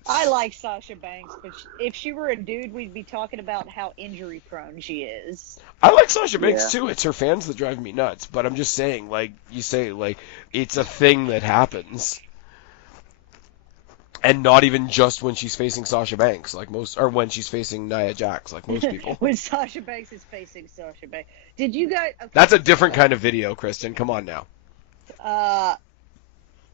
I like Sasha Banks, but if she were a dude, we'd be talking about how injury prone she is. I like Sasha Banks Yeah. too. It's her fans that drive me nuts, but I'm just saying, like, you say, like, it's a thing that happens. And not even just when she's facing Sasha Banks, like most, or when she's facing Nia Jax, like most people. When Sasha Banks is facing Sasha Banks. Did you guys... Okay, That's a different kind of video, Kristen. Come on now.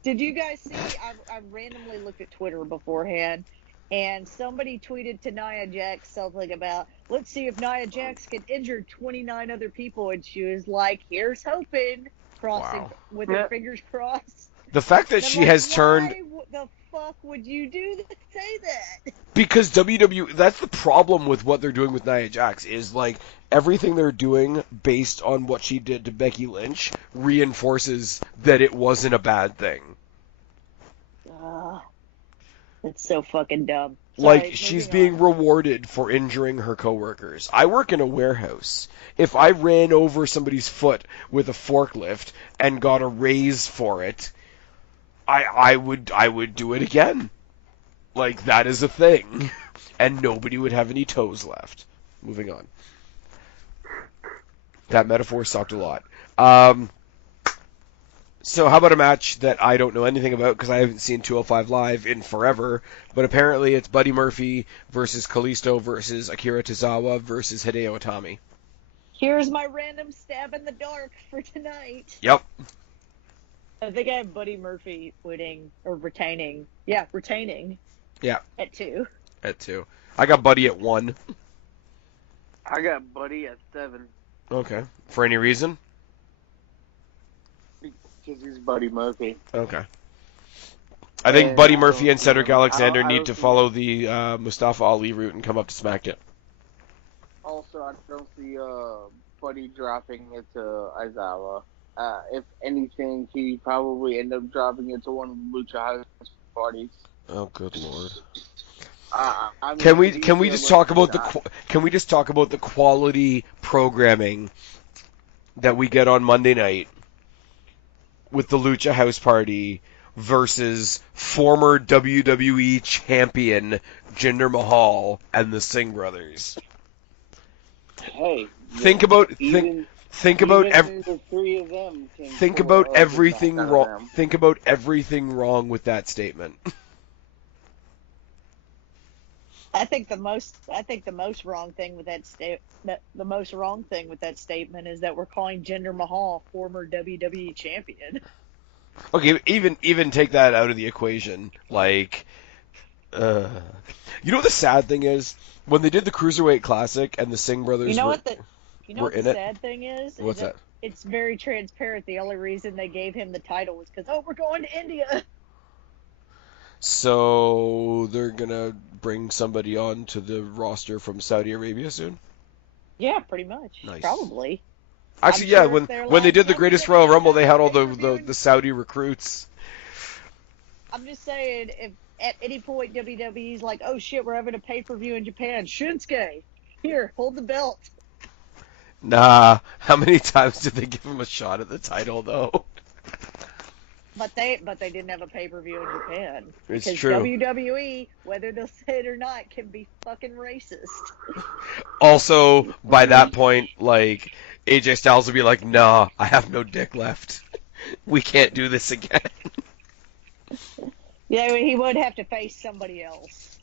Did you guys see... I randomly looked at Twitter beforehand, and somebody tweeted to Nia Jax something about, let's see if Nia Jax can injure 29 other people, and she was like, here's hoping, crossing Wow. with her fingers crossed. The fact that And I'm she like, has turned... Why the fuck would you say that? Because WWE, that's the problem with what they're doing with Nia Jax, is like everything they're doing based on what she did to Becky Lynch reinforces that it wasn't a bad thing. It's so fucking dumb. Sorry, Like, she's moving being on. rewarded for injuring her coworkers. I work in a warehouse. If I ran over somebody's foot with a forklift and got a raise for it, I would do it again. Like, that is a thing. And nobody would have any toes left. Moving on. That metaphor sucked a lot. So how about a match that I don't know anything about because I haven't seen 205 Live in forever, but apparently it's Buddy Murphy versus Kalisto versus Akira Tozawa versus Hideo Itami. Here's my random stab in the dark for tonight. Yep. I think I have Buddy Murphy winning or retaining. Yeah, retaining. Yeah. At 2. At 2. I got Buddy at 1. I got Buddy at 7. Okay. For any reason? Because he's Buddy Murphy. Okay. I think Buddy I Murphy don't and see Cedric him. Alexander I need don't to see follow the Mustafa Ali route and come up to SmackDown. Also, I don't see Buddy dropping it to Aizawa. If anything, he probably end up dropping it to one of the Lucha House parties. Oh, good lord. I mean, Can he's we still just talk looking about hot. can we just talk about the quality programming that we get on Monday night with the Lucha House Party versus former WWE champion Jinder Mahal and the Singh brothers? Hey, Think about even the three of them can think pull about a everything back out of wrong. them. Think about everything wrong with that statement. I think the most wrong thing with that the most wrong thing with that statement is that we're calling Jinder Mahal former WWE champion. Okay, even take that out of the equation. Like, you know what the sad thing is? When they did the Cruiserweight Classic and the Singh brothers You know were, what the in it? sad thing is? What's that? It's very transparent. The only reason they gave him the title was because, we're going to India. So they're gonna bring somebody on to the roster from Saudi Arabia soon? Yeah, pretty much. Nice. Probably. Actually, I'm yeah, sure if they're when they like, did the "Yeah, we're Greatest gonna Royal have Rumble, they had all pay-per-view the Saudi recruits. I'm just saying, if at any point WWE's like, oh shit, we're having a pay-per-view in Japan, Shinsuke, here, hold the belt. Nah, how many times did they give him a shot at the title, though? But they didn't have a pay-per-view in Japan. It's Because true. WWE, whether they'll say it or not, can be fucking racist. Also, by that point, like, AJ Styles would be like, nah, I have no dick left. We can't do this again. Yeah, he would have to face somebody else.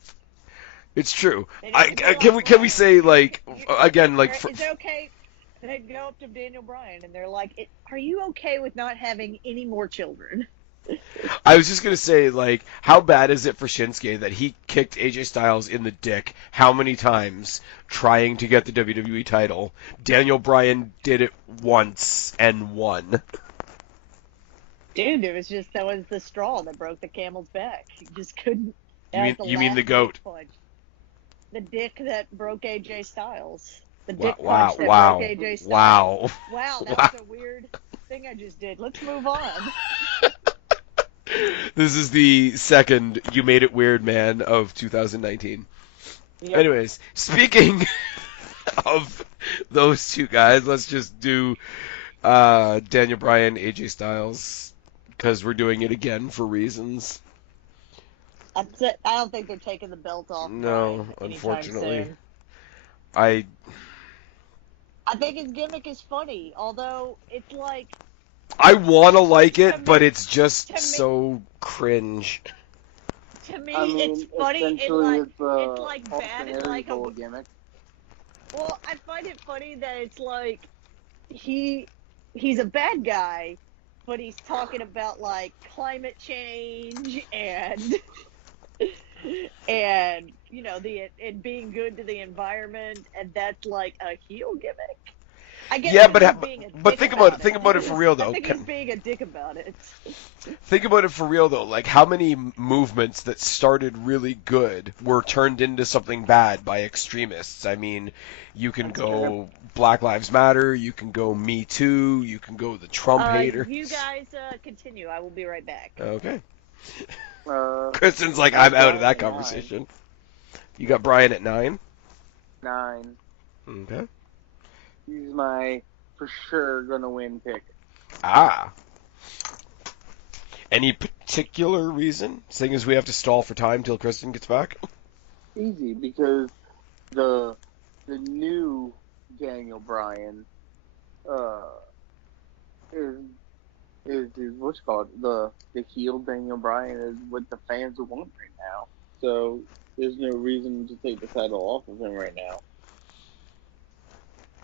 It's true. They'd be Can like, we say, like, again, like... is it okay? They'd go up to Daniel Bryan and they're like, are you okay with not having any more children? I was just going to say, like, how bad is it for Shinsuke that he kicked AJ Styles in the dick how many times trying to get the WWE title? Daniel Bryan did it once and won. Dude, that was the straw that broke the camel's back. He just couldn't. You mean the goat? Punch. The dick that broke AJ Styles. The Wow, dick wow, punch that wow, broke AJ Styles. wow. Wow, that was a weird thing I just did. Let's move on. This is the second You Made It Weird Man of 2019. Yep. Anyways, speaking of those two guys, let's just do Daniel Bryan, AJ Styles, because we're doing it again for reasons. That's it. I don't think they're taking the belt off. No, Bryan unfortunately. soon. I think his gimmick is funny, although it's like... want to like it, but it's to just me- so cringe. To me, I mean, it's funny. essentially It's like bad and like a... gimmick. Well, I find it funny that it's like he's a bad guy, but he's talking about like climate change and you know and being good to the environment, and that's like a heel gimmick. I guess. Yeah, but think about it for real though. I think he's being a dick about it. Think about it for real though. Like how many movements that started really good were turned into something bad by extremists. I mean, you can go Black Lives Matter, you can go Me Too, you can go the Trump haters. You guys continue. I will be right back. Okay. Kristen's like, I'm out of that conversation. You got Brian at 9? 9. Okay. He's my for sure gonna win pick. Ah. Any particular reason? Seeing as we have to stall for time till Kristen gets back? Easy, because the new Daniel Bryan is what's it called the heel Daniel Bryan is what the fans want right now. So there's no reason to take the title off of him right now.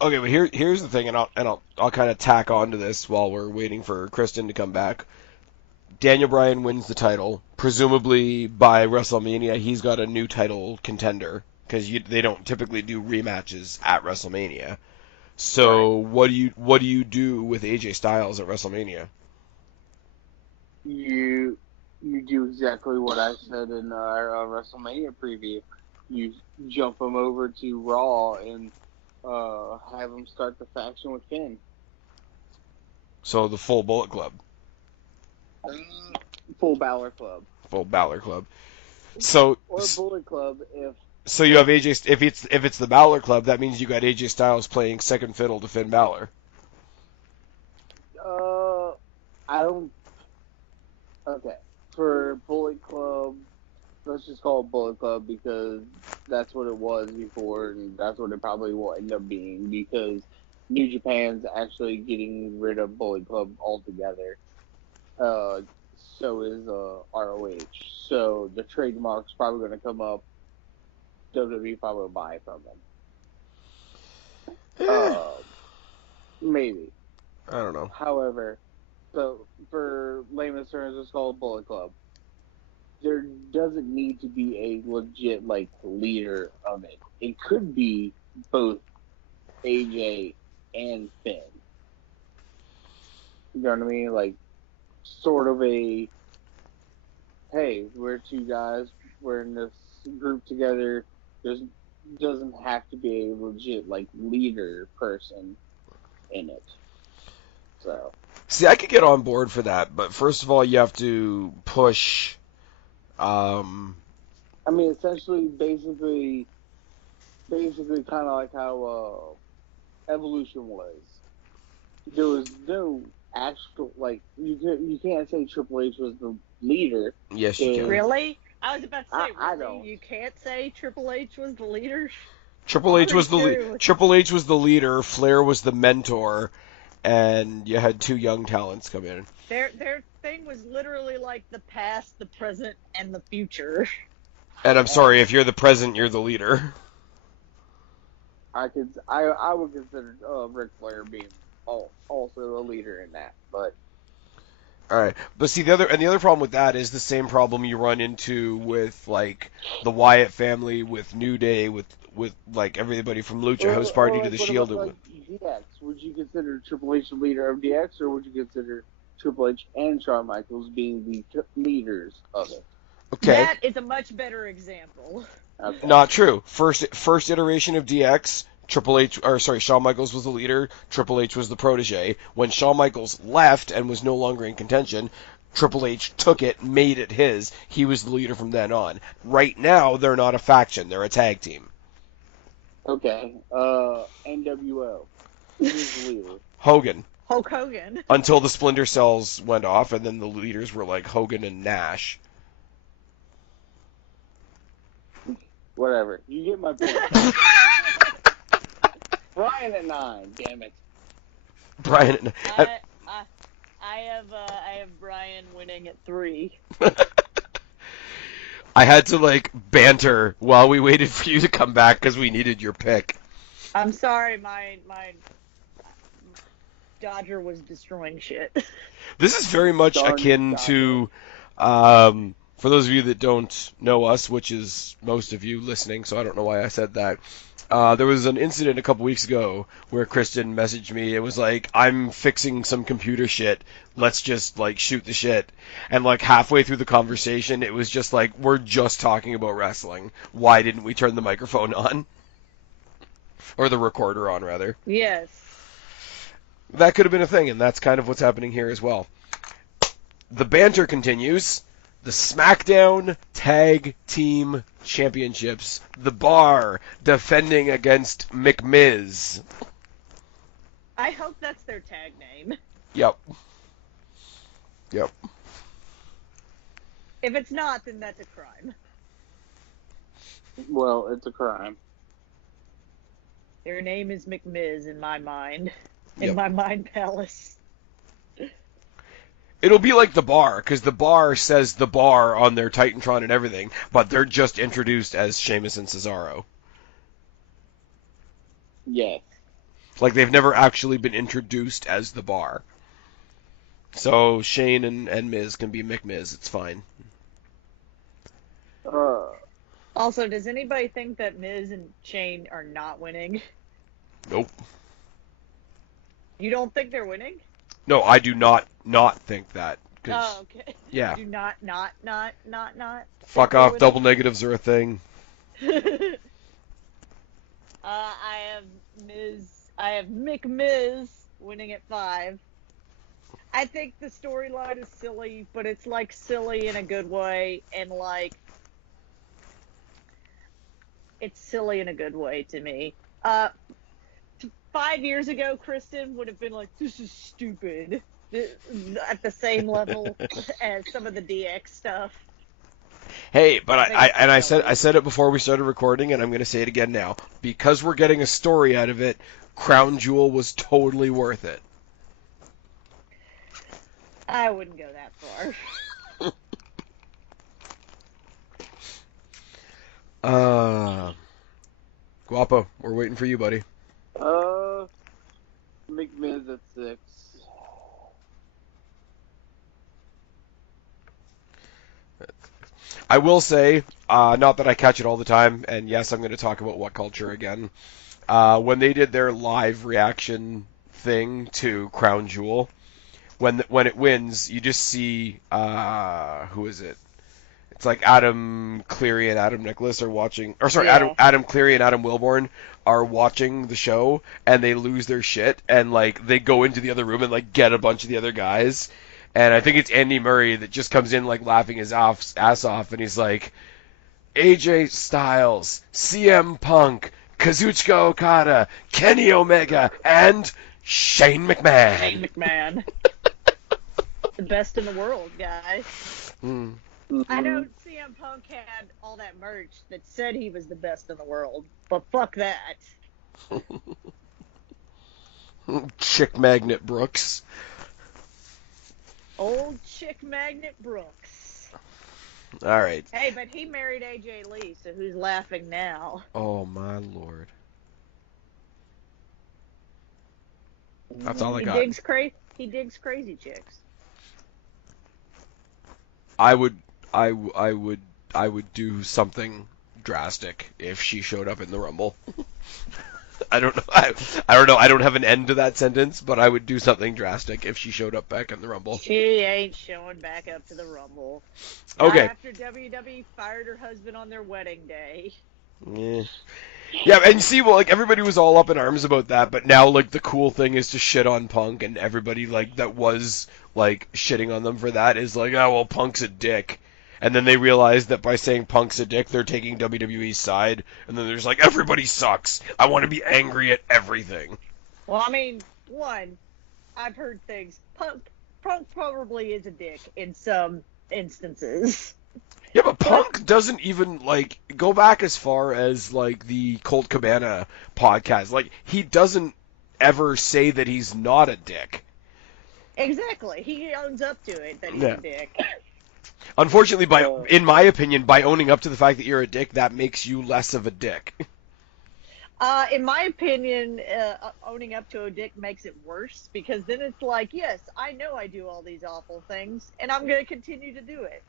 Okay, but here's the thing, and I'll kind of tack on to this while we're waiting for Kristen to come back. Daniel Bryan wins the title. Presumably by WrestleMania, he's got a new title contender because they don't typically do rematches at WrestleMania. So right. What do you do with AJ Styles at WrestleMania? You do exactly what I said in our WrestleMania preview. You jump him over to Raw and have him start the faction with Finn. So the full Bullet Club. Full Balor Club. Full Balor Club. So or Bullet Club if. So you have AJ. If it's the Balor Club, that means you got AJ Styles playing second fiddle to Finn Balor. I don't. Okay, for Bullet Club, let's just call it Bullet Club because that's what it was before, and that's what it probably will end up being because New Japan's actually getting rid of Bullet Club altogether. So is ROH. So the trademark's probably going to come up. WWE probably will buy from them. Maybe. I don't know. However, so for layman's terms, it's called Bullet Club. There doesn't need to be a legit leader of it. It could be both AJ and Finn. You know what I mean? Sort of a, hey, we're two guys, we're in this group together. There doesn't have to be a legit leader person in it. So. See, I could get on board for that, but first of all, you have to push. I mean, essentially, basically, kind of like how Evolution was. There was no actual, like, you can't say Triple H was the leader. Yes, you can. Really? I was about to say, I really? don't. You can't say Triple H was the leader? Triple H was the leader. Flair was the mentor, and you had two young talents come in. Their thing was literally like the past, the present, and the future. And I'm sorry, if you're the present, you're the leader. I would consider Ric Flair being also a leader in that, but. All right, but see the other problem with that is the same problem you run into with like the Wyatt family, with New Day, with like everybody from Lucha House Party to the Shield. Like DX, would you consider Triple H the leader of DX, or would you consider Triple H and Shawn Michaels being the leaders of it? Okay, that is a much better example. Okay. Not true. First iteration of DX. Shawn Michaels was the leader, Triple H was the protege. When Shawn Michaels left and was no longer in contention, Triple H took it, made it his. He was the leader from then on. Right now, they're not a faction, they're a tag team. Okay, NWO. Who's the leader? Hogan. Hulk Hogan. Until the Splinter Cells went off, and then the leaders were like Hogan and Nash. Whatever. You get my point. Brian at 9, damn it. Brian. I have Brian winning at 3. I had to like banter while we waited for you to come back because we needed your pick. I'm sorry, my Dodger was destroying shit. This is very much Darn akin Dodger. to, for those of you that don't know us, which is most of you listening, so I don't know why I said that. There was an incident a couple weeks ago where Kristen messaged me. It was like, I'm fixing some computer shit. Let's just, like, shoot the shit. And, like, halfway through the conversation, it was just like, we're just talking about wrestling. Why didn't we turn the microphone on? Or the recorder on, rather. Yes. That could have been a thing, and that's kind of what's happening here as well. The banter continues. The SmackDown Tag Team Championships. The Bar defending against McMiz. I hope that's their tag name. Yep. If it's not, then that's a crime. Well, it's a crime. Their name is McMiz in my mind. Yep. In my mind palace. It'll be like the Bar, because the Bar says the Bar on their Titantron and everything, but they're just introduced as Sheamus and Cesaro. Yes. Like they've never actually been introduced as the Bar. So Shane and Miz can be McMiz. It's fine. Also, does anybody think that Miz and Shane are not winning? Nope. You don't think they're winning? No, I do not think that. Oh, okay. Yeah. Do not. Fuck think off. they're Double negatives are a thing. winning? I have McMiz winning at 5. I think the storyline is silly, but it's like silly in a good way, and like it's silly in a good way to me. 5 years ago, Kristen would have been like, "This is stupid," at the same level as some of the DX stuff. Hey, but I said it before we started recording, and I'm going to say it again now. Because we're getting a story out of it, Crown Jewel was totally worth it. I wouldn't go that far. Guapo, we're waiting for you, buddy. McMiz at 6. I will say, not that I catch it all the time, and yes, I'm going to talk about What Culture again. When they did their live reaction thing to Crown Jewel, when it wins, you just see, who is it? It's like Adam Cleary and Adam Nicholas are watching, or sorry, Yeah. Adam Cleary and Adam Wilborn are watching the show, and they lose their shit, and like they go into the other room and like get a bunch of the other guys, and I think it's Andy Murray that just comes in like laughing his ass off, and he's like, AJ Styles, CM Punk, Kazuchika Okada, Kenny Omega, and Shane McMahon. Shane McMahon. The best in the world, guys. Mm. I know CM Punk had all that merch that said he was the best in the world, but fuck that. Chick Magnet Brooks. Old Chick Magnet Brooks. All right. Hey, but he married AJ Lee, so who's laughing now? Oh my lord. That's all I got. He digs crazy chicks. I would do something drastic if she showed up in the Rumble. I don't know. I don't know. I don't have an end to that sentence, but I would do something drastic if she showed up back in the Rumble. She ain't showing back up to the Rumble. Okay. Not after WWE fired her husband on their wedding day. Yeah. Yeah, and you see, well, like, everybody was all up in arms about that, but now, like, the cool thing is to shit on Punk, and everybody, like, that was, like, shitting on them for that is like, oh, well, Punk's a dick. And then they realize that by saying Punk's a dick, they're taking WWE's side, and then there's like, everybody sucks. I want to be angry at everything. Well, I mean, one, I've heard things. Punk probably is a dick in some instances. Yeah, but Punk doesn't even, like, go back as far as, like, the Colt Cabana podcast. Like, he doesn't ever say that he's not a dick. Exactly. He owns up to it that he's a dick. Unfortunately, in my opinion, by owning up to the fact that you're a dick, that makes you less of a dick. In my opinion, owning up to a dick makes it worse, because then it's like, yes, I know I do all these awful things, and I'm going to continue to do it.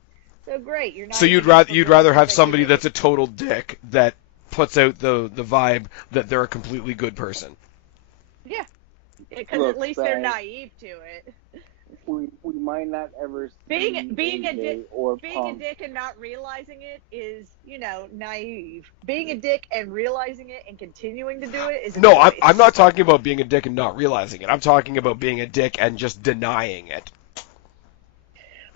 So great, you're not. So you'd rather have somebody that's a total dick that puts out the vibe that they're a completely good person. Yeah, because at least they're naive to it. We might not ever see being a Punk. dick and not realizing it is, naive. Being a dick and realizing it and continuing to do it is no. I'm not talking about being a dick and not realizing it. I'm talking about being a dick and just denying it.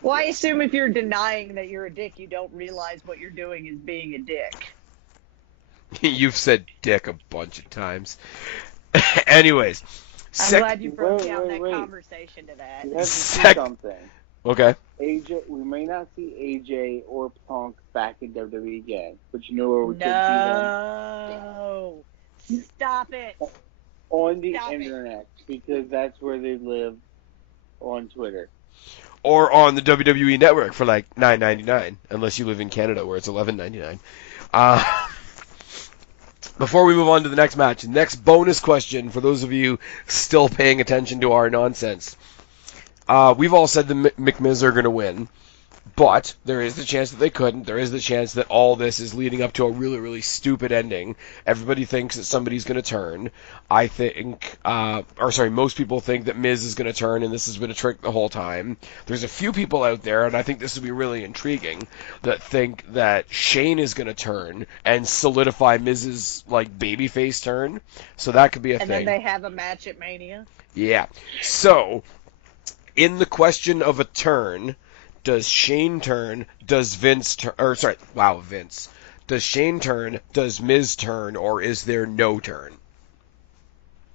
Well, I assume if you're denying that you're a dick, you don't realize what you're doing is being a dick. You've said dick a bunch of times. Anyways. I'm glad you broke down that conversation to that. You have to see something. Okay. AJ, we may not see AJ or Punk back in WWE again, but you know where we could see them? No. Stop it. On the internet, because that's where they live, on Twitter. Or on the WWE Network for like $9.99, unless you live in Canada where it's $11.99. Before we move on to the next match, next bonus question for those of you still paying attention to our nonsense. We've all said the McMiz are going to win, but there is the chance that they couldn't. There is the chance that all this is leading up to a really, really stupid ending. Everybody thinks that somebody's going to turn. I think, most people think that Miz is going to turn, and this has been a trick the whole time. There's a few people out there, and I think this will be really intriguing, that think that Shane is going to turn and solidify Miz's, babyface turn. So that could be a thing. And then they have a match at Mania. Yeah. So, in the question of a turn, does Shane turn? Does Vince turn? Vince. Does Shane turn? Does Miz turn? Or is there no turn?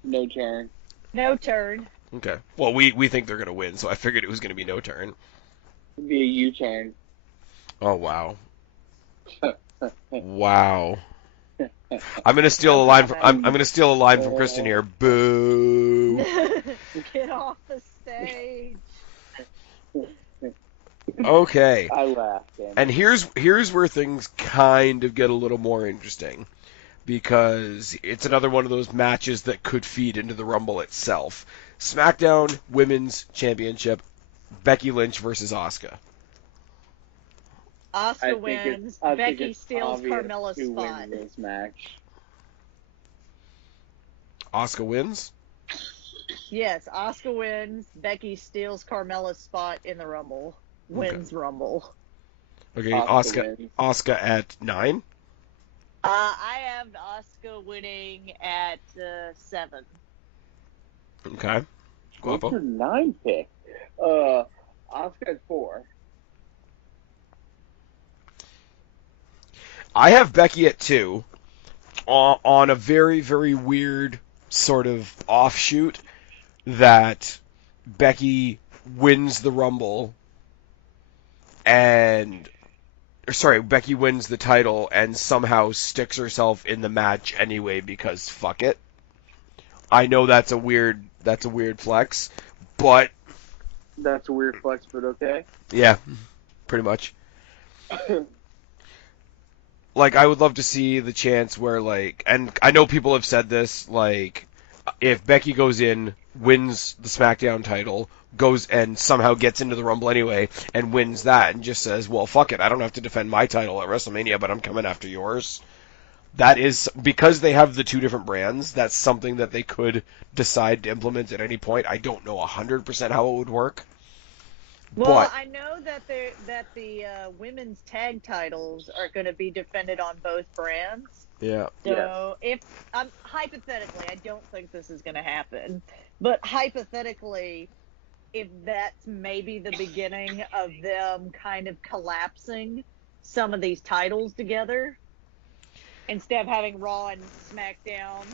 No turn. No turn. Okay. Well, we think they're going to win, so I figured it was going to be no turn. It'd be a U-turn. Oh, wow. Wow. I'm going to steal a line from I'm going to steal a line from Kristen here. Boo. Get off the stage. Okay. I laughed. And here's where things kind of get a little more interesting, because it's another one of those matches that could feed into the Rumble itself. SmackDown Women's Championship, Becky Lynch versus Asuka. Asuka wins. Becky steals Carmella's spot. This match. Asuka wins? Yes, Asuka wins. Becky steals Carmella's spot in the Rumble. Wins Rumble. Okay, Asuka wins. Asuka at 9. I have Asuka winning at 7. Okay. What's Guapo. your 9 pick? Asuka at 4. I have Becky at 2 on a very, very weird sort of offshoot that Becky wins the Rumble Becky wins the title and somehow sticks herself in the match anyway because fuck it. I know that's a weird flex, but That's a weird flex, but okay. yeah, pretty much. Like, I would love to see the chance where, like, and I know people have said this, like, if Becky goes in, wins the SmackDown title, goes and somehow gets into the Rumble anyway, and wins that, and just says, well, fuck it, I don't have to defend my title at WrestleMania, but I'm coming after yours. That is, because they have the two different brands, that's something that they could decide to implement at any point. I don't know 100% how it would work. Well, But I know that the women's tag titles are going to be defended on both brands. yeah. So if hypothetically, I don't think this is going to happen, but hypothetically, if that's maybe the beginning of them kind of collapsing some of these titles together, instead of having Raw and SmackDown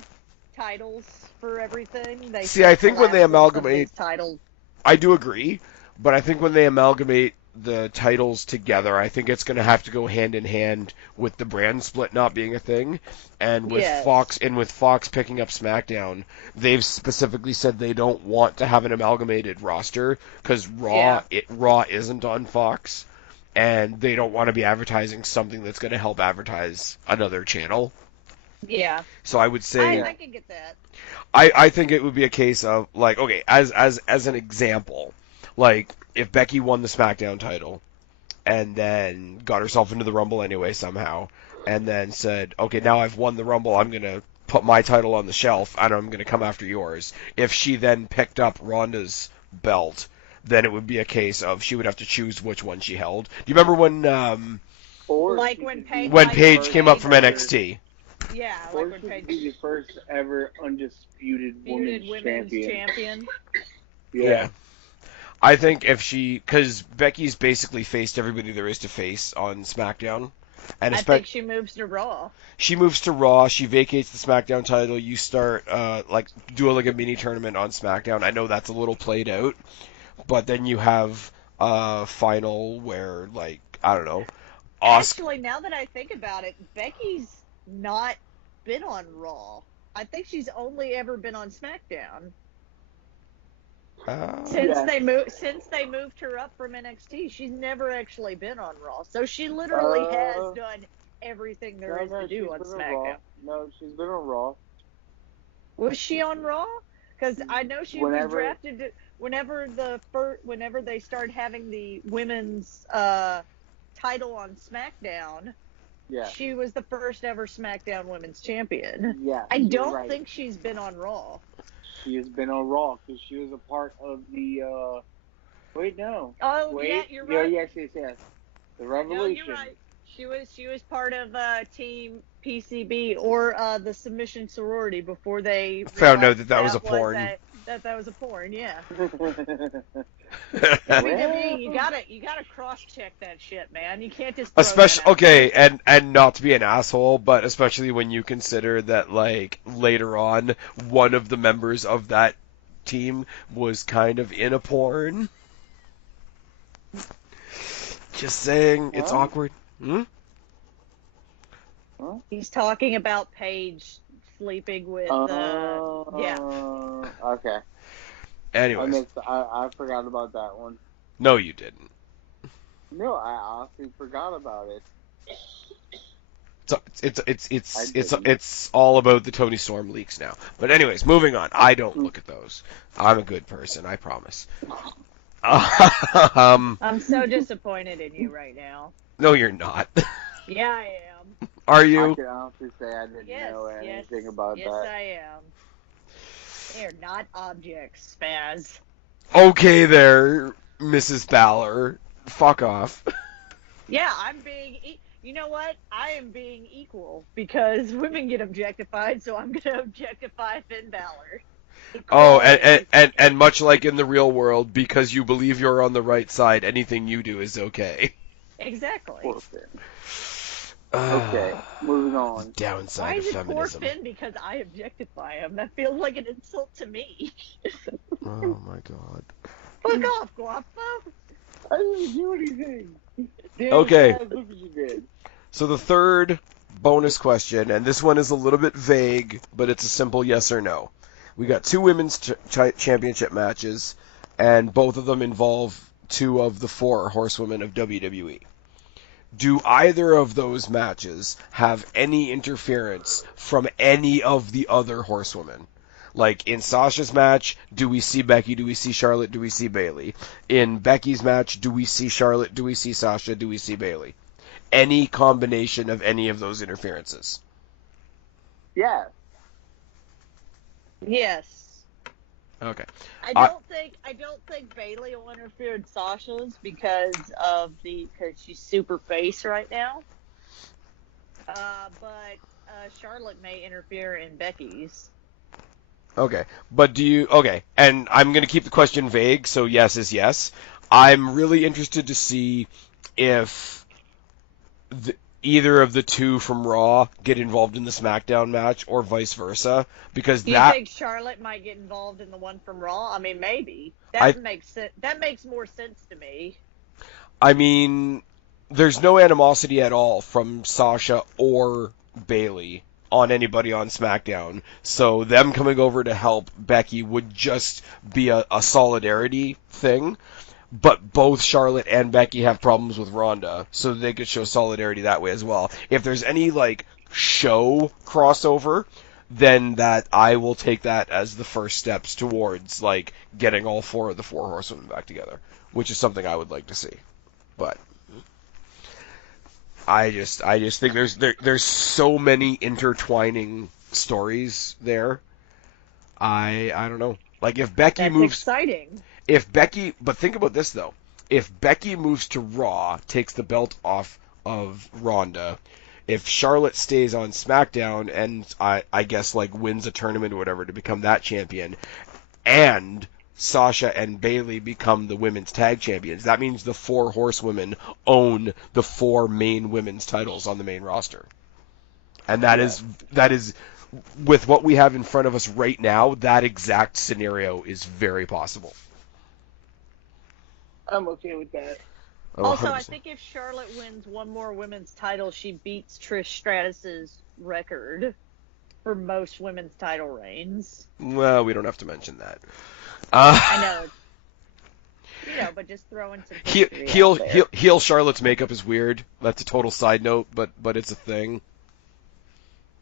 titles for everything, they See, I think when they collapse some of amalgamate- these titles. I do agree, but I think when they amalgamate the titles together, I think it's going to have to go hand in hand with the brand split not being a thing, and with Yes. Fox picking up SmackDown, they've specifically said they don't want to have an amalgamated roster because Raw isn't on Fox, and they don't want to be advertising something that's going to help advertise another channel. Yeah, So I would say I can get that. I think it would be a case of, like, okay, as an example, like, if Becky won the SmackDown title and then got herself into the Rumble anyway somehow, and then said, okay, now I've won the Rumble, I'm going to put my title on the shelf and I'm going to come after yours. If she then picked up Ronda's belt, then it would be a case of she would have to choose which one she held. Do you remember when Or Like she when could Paige- be when like Paige when came up from Paige- NXT? Yeah, Or like she when could be the Paige first ever undisputed feuded women's champion. Yeah. I think because Becky's basically faced everybody there is to face on SmackDown, and I think she moves to Raw. she moves to Raw, she vacates the SmackDown title, you start do a mini tournament on SmackDown. I know that's a little played out, but then you have a final where, like, I don't know, Actually, now that I think about it, Becky's not been on Raw. I think she's only ever been on SmackDown since Yeah. they moved her up from NXT. She's never actually been on Raw, so she literally has done everything there is to do on SmackDown. No, she's been on Raw. Was she on Raw? Because I know she was Whenever- drafted whenever they started having the women's title on SmackDown. Yeah. She was the first ever SmackDown Women's Champion. Yeah. I you're don't right. think she's been on Raw. She has been on Raw because she was a part of the. Wait, no. Oh, Wait. yeah, you're right. Yes. The Revolution. No, you're right. She was part of Team PCB or the Submission Sorority before they Found out realized that was a porn. That was a porn, yeah. Well, WWE, you gotta cross check that shit, man. You can't just throw Especially, that out okay, there. and not to be an asshole, but especially when you consider that, like, later on, one of the members of that team was kind of in a porn. Just saying, it's Huh? awkward. Hmm? He's talking about Paige sleeping with yeah. Okay. Anyways, I forgot about that one. no, you didn't. No, I honestly forgot about it. So I didn't. it's all about the Tony Storm leaks now. But anyways, moving on. I don't look at those. I'm a good person, I promise. I'm so disappointed in you right now. No, you're not. Yeah, I am. Are I you? can honestly say I didn't Yes, know yes, anything about yes, that. I am. They're not objects, Spaz. Okay there, Mrs. Balor. Fuck off. Yeah, you know what? I am being equal because women get objectified, so I'm going to objectify Finn Balor. Oh, Equality. and much like in the real world, because you believe you're on the right side, anything you do is okay. Exactly. Poor Finn. Okay, moving on. Why Downside of is it poor feminism. Finn because I objectify him? That feels like an insult to me. Oh my god. Fuck off, Guapo. I didn't do anything. Damn, Okay. Spaz, look what you did. So the third bonus question, and this one is a little bit vague, but it's a simple yes or no. We got two women's championship matches, and both of them involve two of the four horsewomen of WWE. Do either of those matches have any interference from any of the other horsewomen? Like in Sasha's match, do we see Becky? Do we see Charlotte? Do we see Bayley? In Becky's match, do we see Charlotte? Do we see Sasha? Do we see Bayley? Any combination of any of those interferences? Yeah. Yes. Okay. I don't think Bayley will interfere in Sasha's because she's super face right now. But Charlotte may interfere in Becky's. Okay. But okay, and I'm going to keep the question vague, so yes is yes. I'm really interested to see if either of the two from Raw get involved in the SmackDown match or vice versa, because Do you think Charlotte might get involved in the one from Raw? I mean, maybe. That makes more sense to me. I mean, there's no animosity at all from Sasha or Bayley on anybody on SmackDown, so them coming over to help Becky would just be a solidarity thing. But both Charlotte and Becky have problems with Ronda, so they could show solidarity that way as well. If there's any show crossover, then that I will take that as the first steps towards getting all four of the four horsewomen back together, which is something I would like to see. But I just think there's so many intertwining stories there. I don't know. If Becky That's moves exciting. But think about this though. If Becky moves to Raw, takes the belt off of Ronda, if Charlotte stays on SmackDown and I guess wins a tournament or whatever to become that champion, and Sasha and Bayley become the women's tag champions, that means the four horsewomen own the four main women's titles on the main roster. And that is with what we have in front of us right now, that exact scenario is very possible. I'm okay with that. Oh, Also, 100%. I think if Charlotte wins one more women's title, she beats Trish Stratus's record for most women's title reigns. Well, we don't have to mention that. I know. But just throwing some history out there. Heel Charlotte's makeup is weird. That's a total side note, but it's a thing.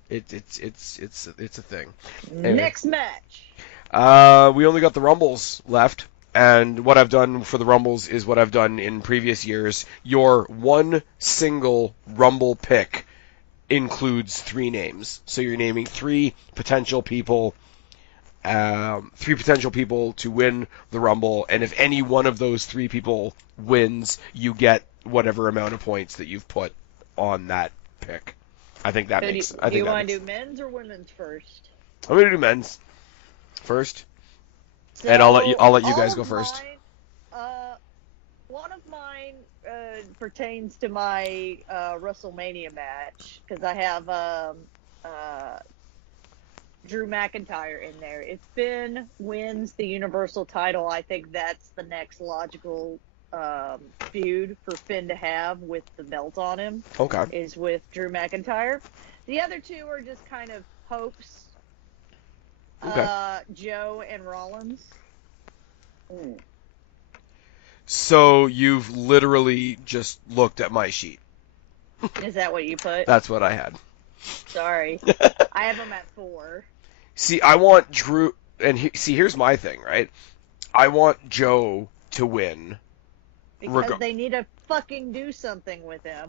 It's a thing. Anyway. Next match. We only got the Rumbles left. And what I've done for the Rumbles is what I've done in previous years. Your one single Rumble pick includes three names. So you're naming three potential people to win the Rumble. And if any one of those three people wins, you get whatever amount of points that you've put on that pick. I think that makes sense. Do you want to do men's or women's first? I'm going to do men's first. So, And I'll let you guys go first. One of mine pertains to my WrestleMania match because I have Drew McIntyre in there. If Finn wins the Universal title, I think that's the next logical feud for Finn to have with the belt on him. Okay. Is with Drew McIntyre. The other two are just kind of hopes. Okay. Joe and Rollins. So you've literally just looked at my sheet. Is that what you put? That's what I had. Sorry. I have them at 4. See, I want Drew, and here's my thing, right? I want Joe to win. Because they need to fucking do something with him.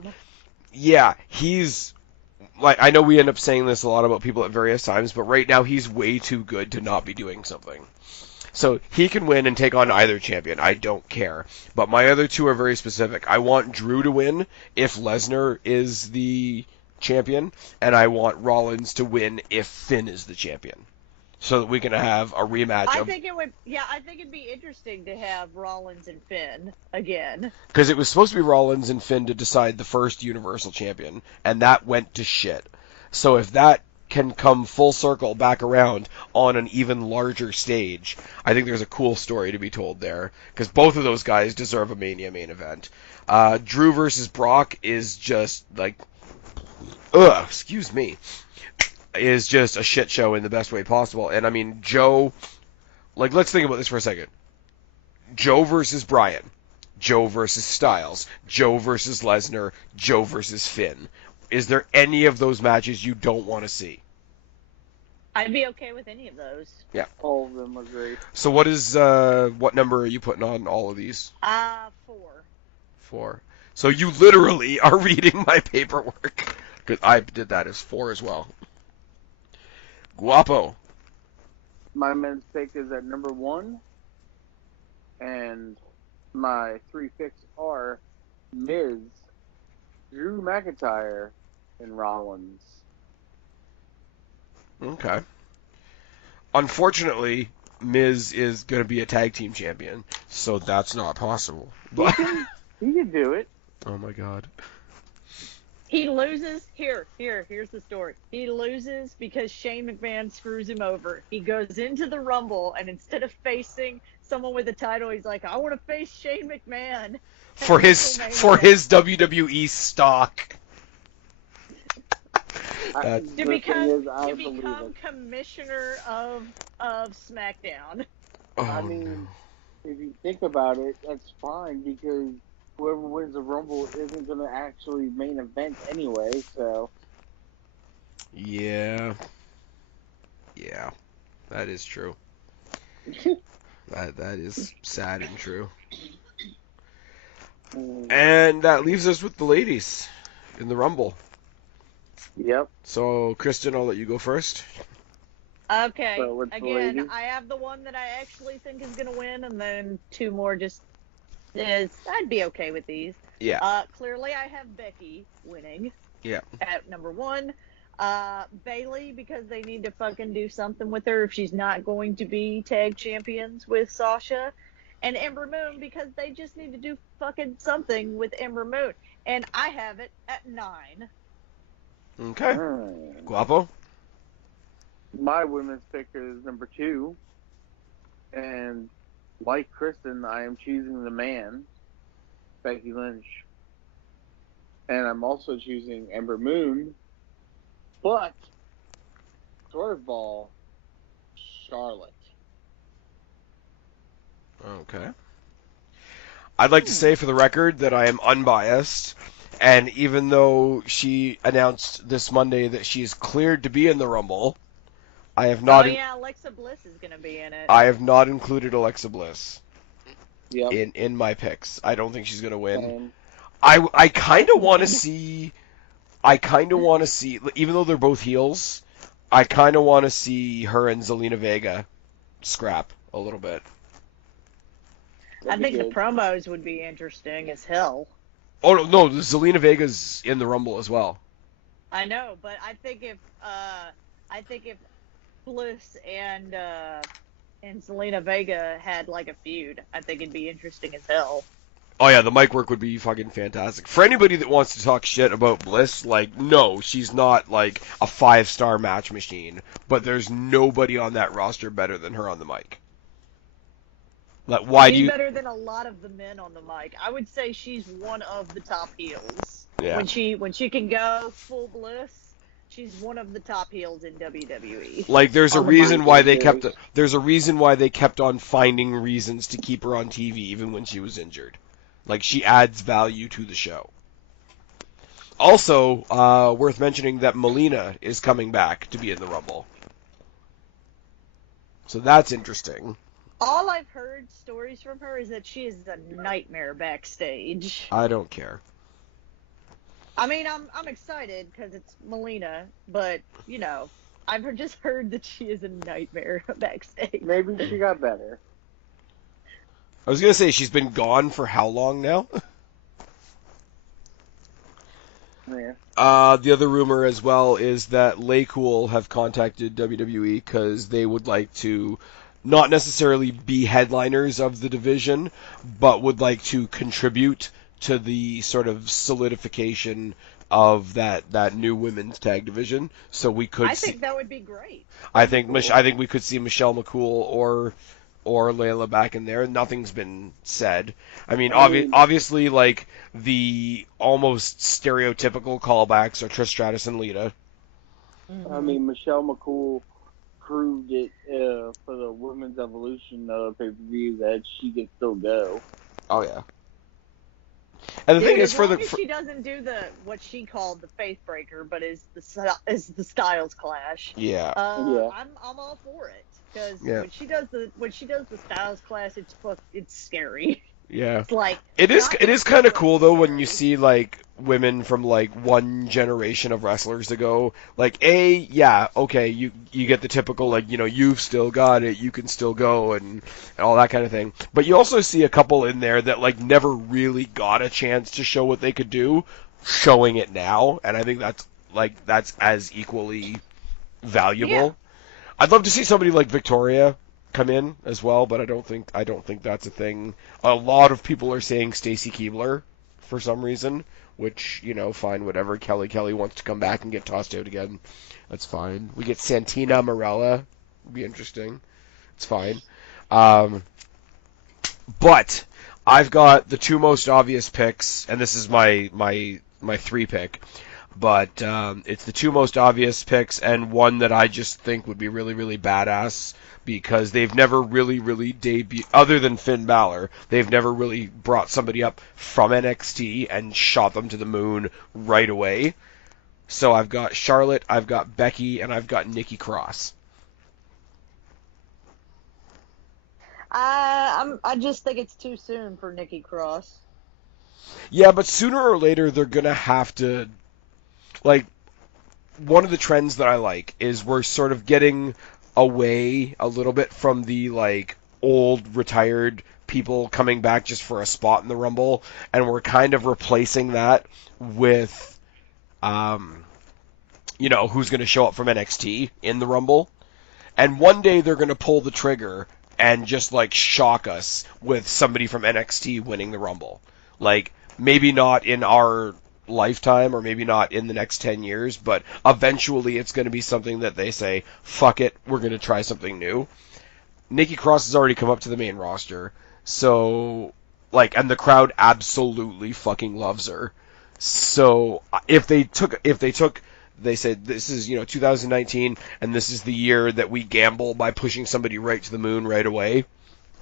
Yeah, he's... I know we end up saying this a lot about people at various times, but right now he's way too good to not be doing something. So he can win and take on either champion. I don't care. But my other two are very specific. I want Drew to win if Lesnar is the champion, and I want Rollins to win if Finn is the champion. So that we can have a rematch. I think it'd be interesting to have Rollins and Finn again. Because it was supposed to be Rollins and Finn to decide the first Universal Champion, and that went to shit. So if that can come full circle back around on an even larger stage, I think there's a cool story to be told there. Because both of those guys deserve a Mania main event. Drew versus Brock is just like, excuse me, is just a shit show in the best way possible. And I mean, Joe, like, let's think about this for a second. Joe versus Bryan, Joe versus Styles, Joe versus Lesnar, Joe versus Finn. Is there any of those matches you don't want to see? I'd be okay with any of those. Yeah. All of them are great. So what number are you putting on all of these? 4. 4. So you literally are reading my paperwork. Because I did that as 4 as well. Guapo. My men's pick is at number 1. And my 3 picks are Miz, Drew McIntyre, and Rollins. Okay. Unfortunately, Miz is going to be a tag team champion, so that's not possible. But He can do it. oh my god. He loses. Here's the story. He loses because Shane McMahon screws him over. He goes into the Rumble, and instead of facing someone with a title, he's like, I want to face Shane McMahon. For his WWE stock. To become commissioner of SmackDown. I mean, if you think about it, that's fine because whoever wins the Rumble isn't going to actually main event anyway, so. Yeah. Yeah. That is true. That is sad and true. And that leaves us with the ladies in the Rumble. Yep. So, Kristen, I'll let you go first. Okay. So Again, I have the one that I actually think is going to win, and then 2 more just is. I'd be okay with these. Yeah. Clearly, I have Becky winning. Yeah. At number 1. Bailey, because they need to fucking do something with her if she's not going to be tag champions with Sasha. And Ember Moon, because they just need to do fucking something with Ember Moon. And I have it at 9. Okay. Guapo? My women's pick is number 2. And like Kristen, I am choosing the man, Becky Lynch. And I'm also choosing Ember Moon. But, Swerveball, Charlotte. Okay. I'd like to say for the record that I am unbiased, and even though she announced this Monday that she's cleared to be in the Rumble, I have not. Alexa Bliss is going to be in it. I have not included Alexa Bliss. Yep. In my picks. I don't think she's going to win. I kind of want to see. Even though they're both heels, I kind of want to see her and Zelina Vega scrap a little bit. I think the promos would be interesting as hell. Oh no, Zelina Vega's in the Rumble as well. I know, but I think if Bliss and Zelina Vega had like a feud, I think it'd be interesting as hell. Oh yeah, the mic work would be fucking fantastic. For anybody that wants to talk shit about Bliss, like, no, she's not like a 5-star match machine, but there's nobody on that roster better than her on the mic. Like, why she's better than a lot of the men on the mic. I would say she's one of the top heels. Yeah. When she can go full Bliss, she's one of the top heels in WWE. Like, there's a reason why they kept on finding reasons to keep her on TV even when she was injured. Like, she adds value to the show. Also, worth mentioning that Melina is coming back to be in the Rumble. So that's interesting. All I've heard stories from her is that she is a nightmare backstage. I don't care. I mean, I'm excited because it's Melina, but, you know, I've just heard that she is a nightmare backstage. Maybe she got better. I was gonna say she's been gone for how long now? Yeah. The other rumor as well is that BLACKPOOL have contacted WWE because they would like to not necessarily be headliners of the division, but would like to contribute to the sort of solidification of that new women's tag division. So we could. I think that would be great. I think we could see Michelle McCool or Layla back in there. Nothing's been said. I mean, obviously, like, the almost stereotypical callbacks are Trish Stratus and Lita. Mm-hmm. I mean, Michelle McCool proved it for the Women's Evolution pay-per-view that she can still go. Oh, yeah. And the thing is, she doesn't do what she called the Faith Breaker, but is the Styles Clash. Yeah. Yeah. I'm all for it because Yeah. when she does the Styles Clash, it's scary. Yeah. It's like It is kind of cool though when you see like women from like one generation of wrestlers ago. Like okay, you get the typical like, you know, you've still got it, you can still go and all that kind of thing. But you also see a couple in there that like never really got a chance to show what they could do, showing it now, and I think that's as equally valuable. Yeah. I'd love to see somebody like Victoria come in as well, but I don't think that's a thing. A lot of people are saying Stacy Keibler for some reason, which, you know, fine, whatever. Kelly wants to come back and get tossed out again. That's fine. We get Santina Marella. Would be interesting. It's fine. But I've got the two most obvious picks, and this is my 3 pick. But it's the two most obvious picks, and one that I just think would be really, really badass, because they've never really debuted, other than Finn Balor, they've never really brought somebody up from NXT and shot them to the moon right away. So I've got Charlotte, I've got Becky, and I've got Nikki Cross. I just think it's too soon for Nikki Cross. Yeah, but sooner or later they're gonna have to, like, one of the trends that I like is we're sort of getting away a little bit from the like old retired people coming back just for a spot in the Rumble, and we're kind of replacing that with you know, who's going to show up from NXT in the Rumble. And one day they're going to pull the trigger and just like shock us with somebody from NXT winning the Rumble. Like, maybe not in our lifetime, or maybe not in the next 10 years, but eventually it's going to be something that they say, fuck it, we're going to try something new. Nikki Cross has already come up to the main roster, so, like, and the crowd absolutely fucking loves her. So, if they said, this is, 2019, and this is the year that we gamble by pushing somebody right to the moon right away,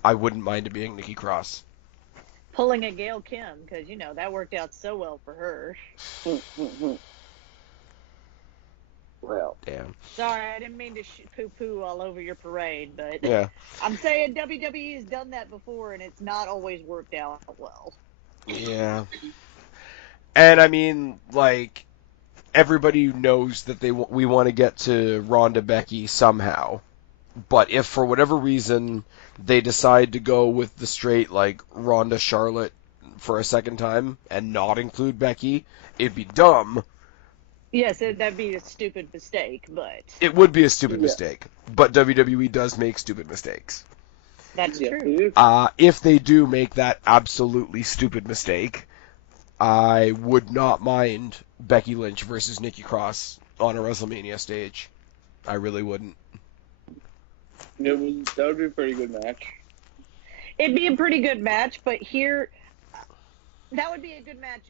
I wouldn't mind it being Nikki Cross. Pulling a Gail Kim, because, that worked out so well for her. Well, damn. Sorry, I didn't mean to poo-poo all over your parade, but yeah. I'm saying WWE has done that before, and it's not always worked out well. Yeah. And, I mean, like, everybody knows that we want to get to Ronda Becky somehow. But if for whatever reason they decide to go with the straight, like, Ronda Charlotte for a second time and not include Becky, it'd be dumb. Yes, that'd be a stupid mistake, but... It would be a stupid mistake. But WWE does make stupid mistakes. That's true. If they do make that absolutely stupid mistake, I would not mind Becky Lynch versus Nikki Cross on a WrestleMania stage. I really wouldn't. That would be a pretty good match. It'd be a pretty good match, but here, that would be a good match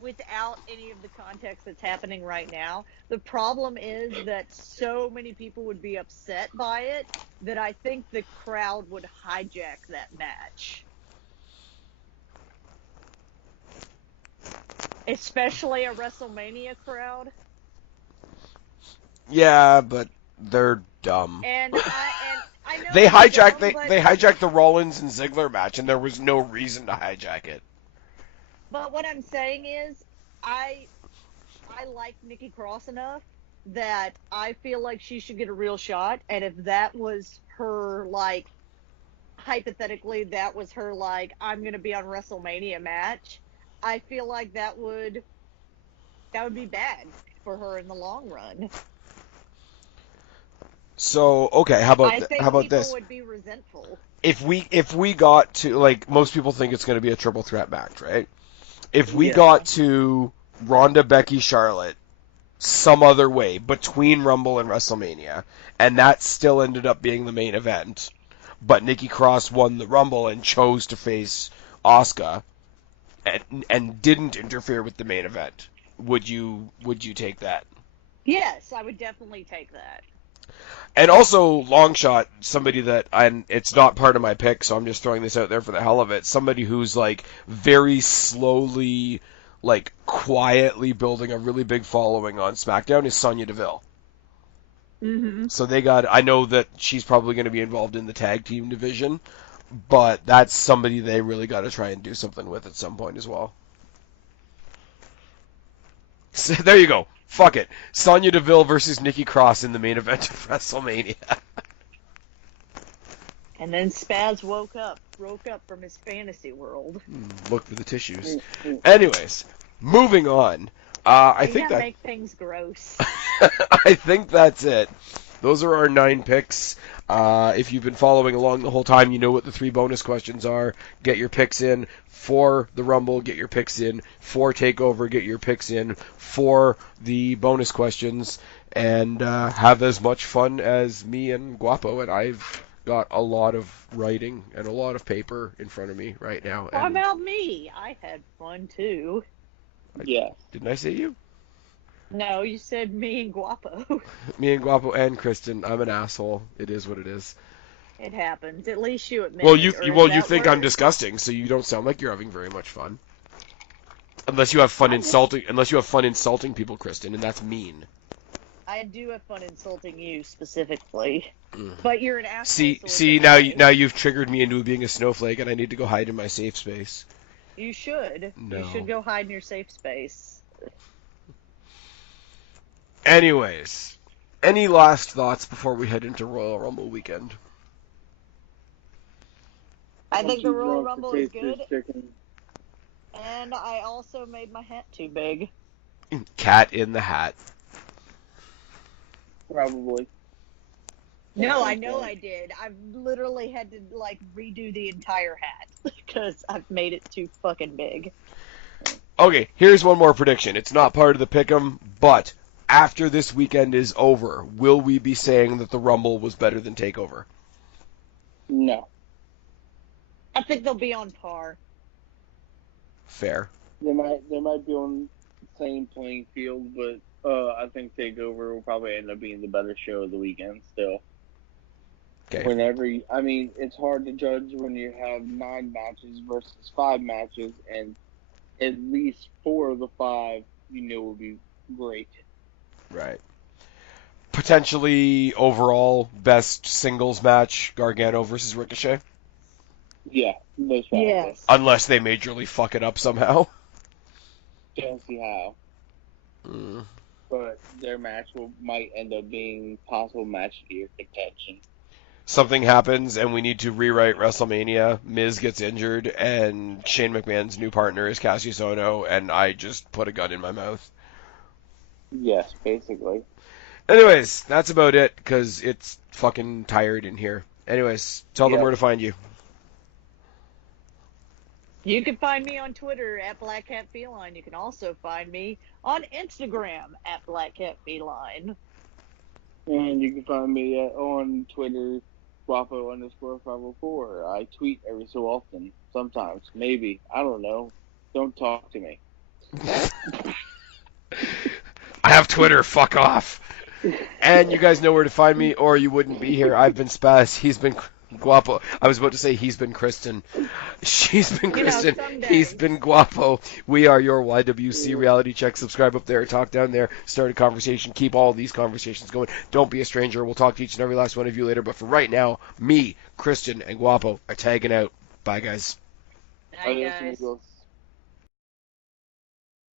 without any of the context that's happening right now. The problem is that so many people would be upset by it that I think the crowd would hijack that match. Especially a WrestleMania crowd. Yeah, but they're dumb. And I know they hijacked dumb, they hijacked the Rollins and Ziggler match, and there was no reason to hijack it. But what I'm saying is, I like Nikki Cross enough that I feel like she should get a real shot, and if that was her, like, hypothetically, that was her, like, I'm going to be on WrestleMania match, I feel like that would be bad for her in the long run. So, okay, how about people this? would be resentful. If we got to, like, most people think it's going to be a triple threat match, right? If we got to Ronda, Becky, Charlotte some other way between Rumble and WrestleMania, and that still ended up being the main event, but Nikki Cross won the Rumble and chose to face Asuka and didn't interfere with the main event, would you take that? Yes, I would definitely take that. And also, long shot, somebody that, and it's not part of my pick, so I'm just throwing this out there for the hell of it, somebody who's, like, very slowly, like, quietly building a really big following on SmackDown is Sonya Deville. Mm-hmm. So I know that she's probably going to be involved in the tag team division, but that's somebody they really got to try and do something with at some point as well. So there you go. Fuck it. Sonya Deville versus Nikki Cross in the main event of WrestleMania. And then Spaz woke up from his fantasy world. Look for the tissues. Anyways, moving on. I think that make things gross. I think that's it. Those are our 9 picks. If you've been following along the whole time, you know what the 3 bonus questions are. Get your picks in for the Rumble, get your picks in for TakeOver, get your picks in for the bonus questions, and have as much fun as me and Guapo. And I've got a lot of writing and a lot of paper in front of me right now. How about me? I had fun too. Yes. Didn't I say you? No, you said me and Guapo. Me and Guapo and Kristen. I'm an asshole. It is what it is. It happens. At least you admit Well, it. you think I'm disgusting, so you don't sound like you're having very much fun. Unless you have fun insulting people, Kristen, and that's mean. I do have fun insulting you specifically. But you're an asshole. See, now you've triggered me into being a snowflake, and I need to go hide in my safe space. You should. No. You should go hide in your safe space. Anyways, any last thoughts before we head into Royal Rumble weekend? I think the Royal Rumble is good. And I also made my hat too big. Cat in the hat. Probably. No, I know I did. I've literally had to, like, redo the entire hat because I've made it too fucking big. Okay, here's one more prediction. It's not part of the pick'em, but after this weekend is over, will we be saying that the Rumble was better than TakeOver? No. I think they'll be on par. Fair. They might be on the same playing field, but I think TakeOver will probably end up being the better show of the weekend still. Okay. It's hard to judge when you have 9 matches versus 5 matches, and at least 4 of the 5 will be great. Right. Potentially overall best singles match, Gargano versus Ricochet? Yeah, most probably. Yes. Unless they majorly fuck it up somehow. Don't see how. But their match might end up being possible match of the year contention. Something happens and we need to rewrite WrestleMania. Miz gets injured and Shane McMahon's new partner is Cassius Ohno, and I just put a gun in my mouth. Yes, basically. Anyways, that's about it because it's fucking tired in here. Anyways, tell them where to find you. You can find me on Twitter at BlackCatFeline. You can also find me on Instagram at BlackCatFeline. And you can find me on Twitter, Guapo_504. I tweet every so often. Sometimes. Maybe. I don't know. Don't talk to me. I have Twitter. Fuck off. And you guys know where to find me, or you wouldn't be here. I've been Spaz. He's been Guapo. I was about to say he's been Kristen. She's been Kristen. He's been Guapo. We are your YWC Reality Check. Subscribe up there, talk down there, start a conversation. Keep all these conversations going. Don't be a stranger. We'll talk to each and every last one of you later. But for right now, me, Kristen, and Guapo are tagging out. Bye, guys. Bye, guys.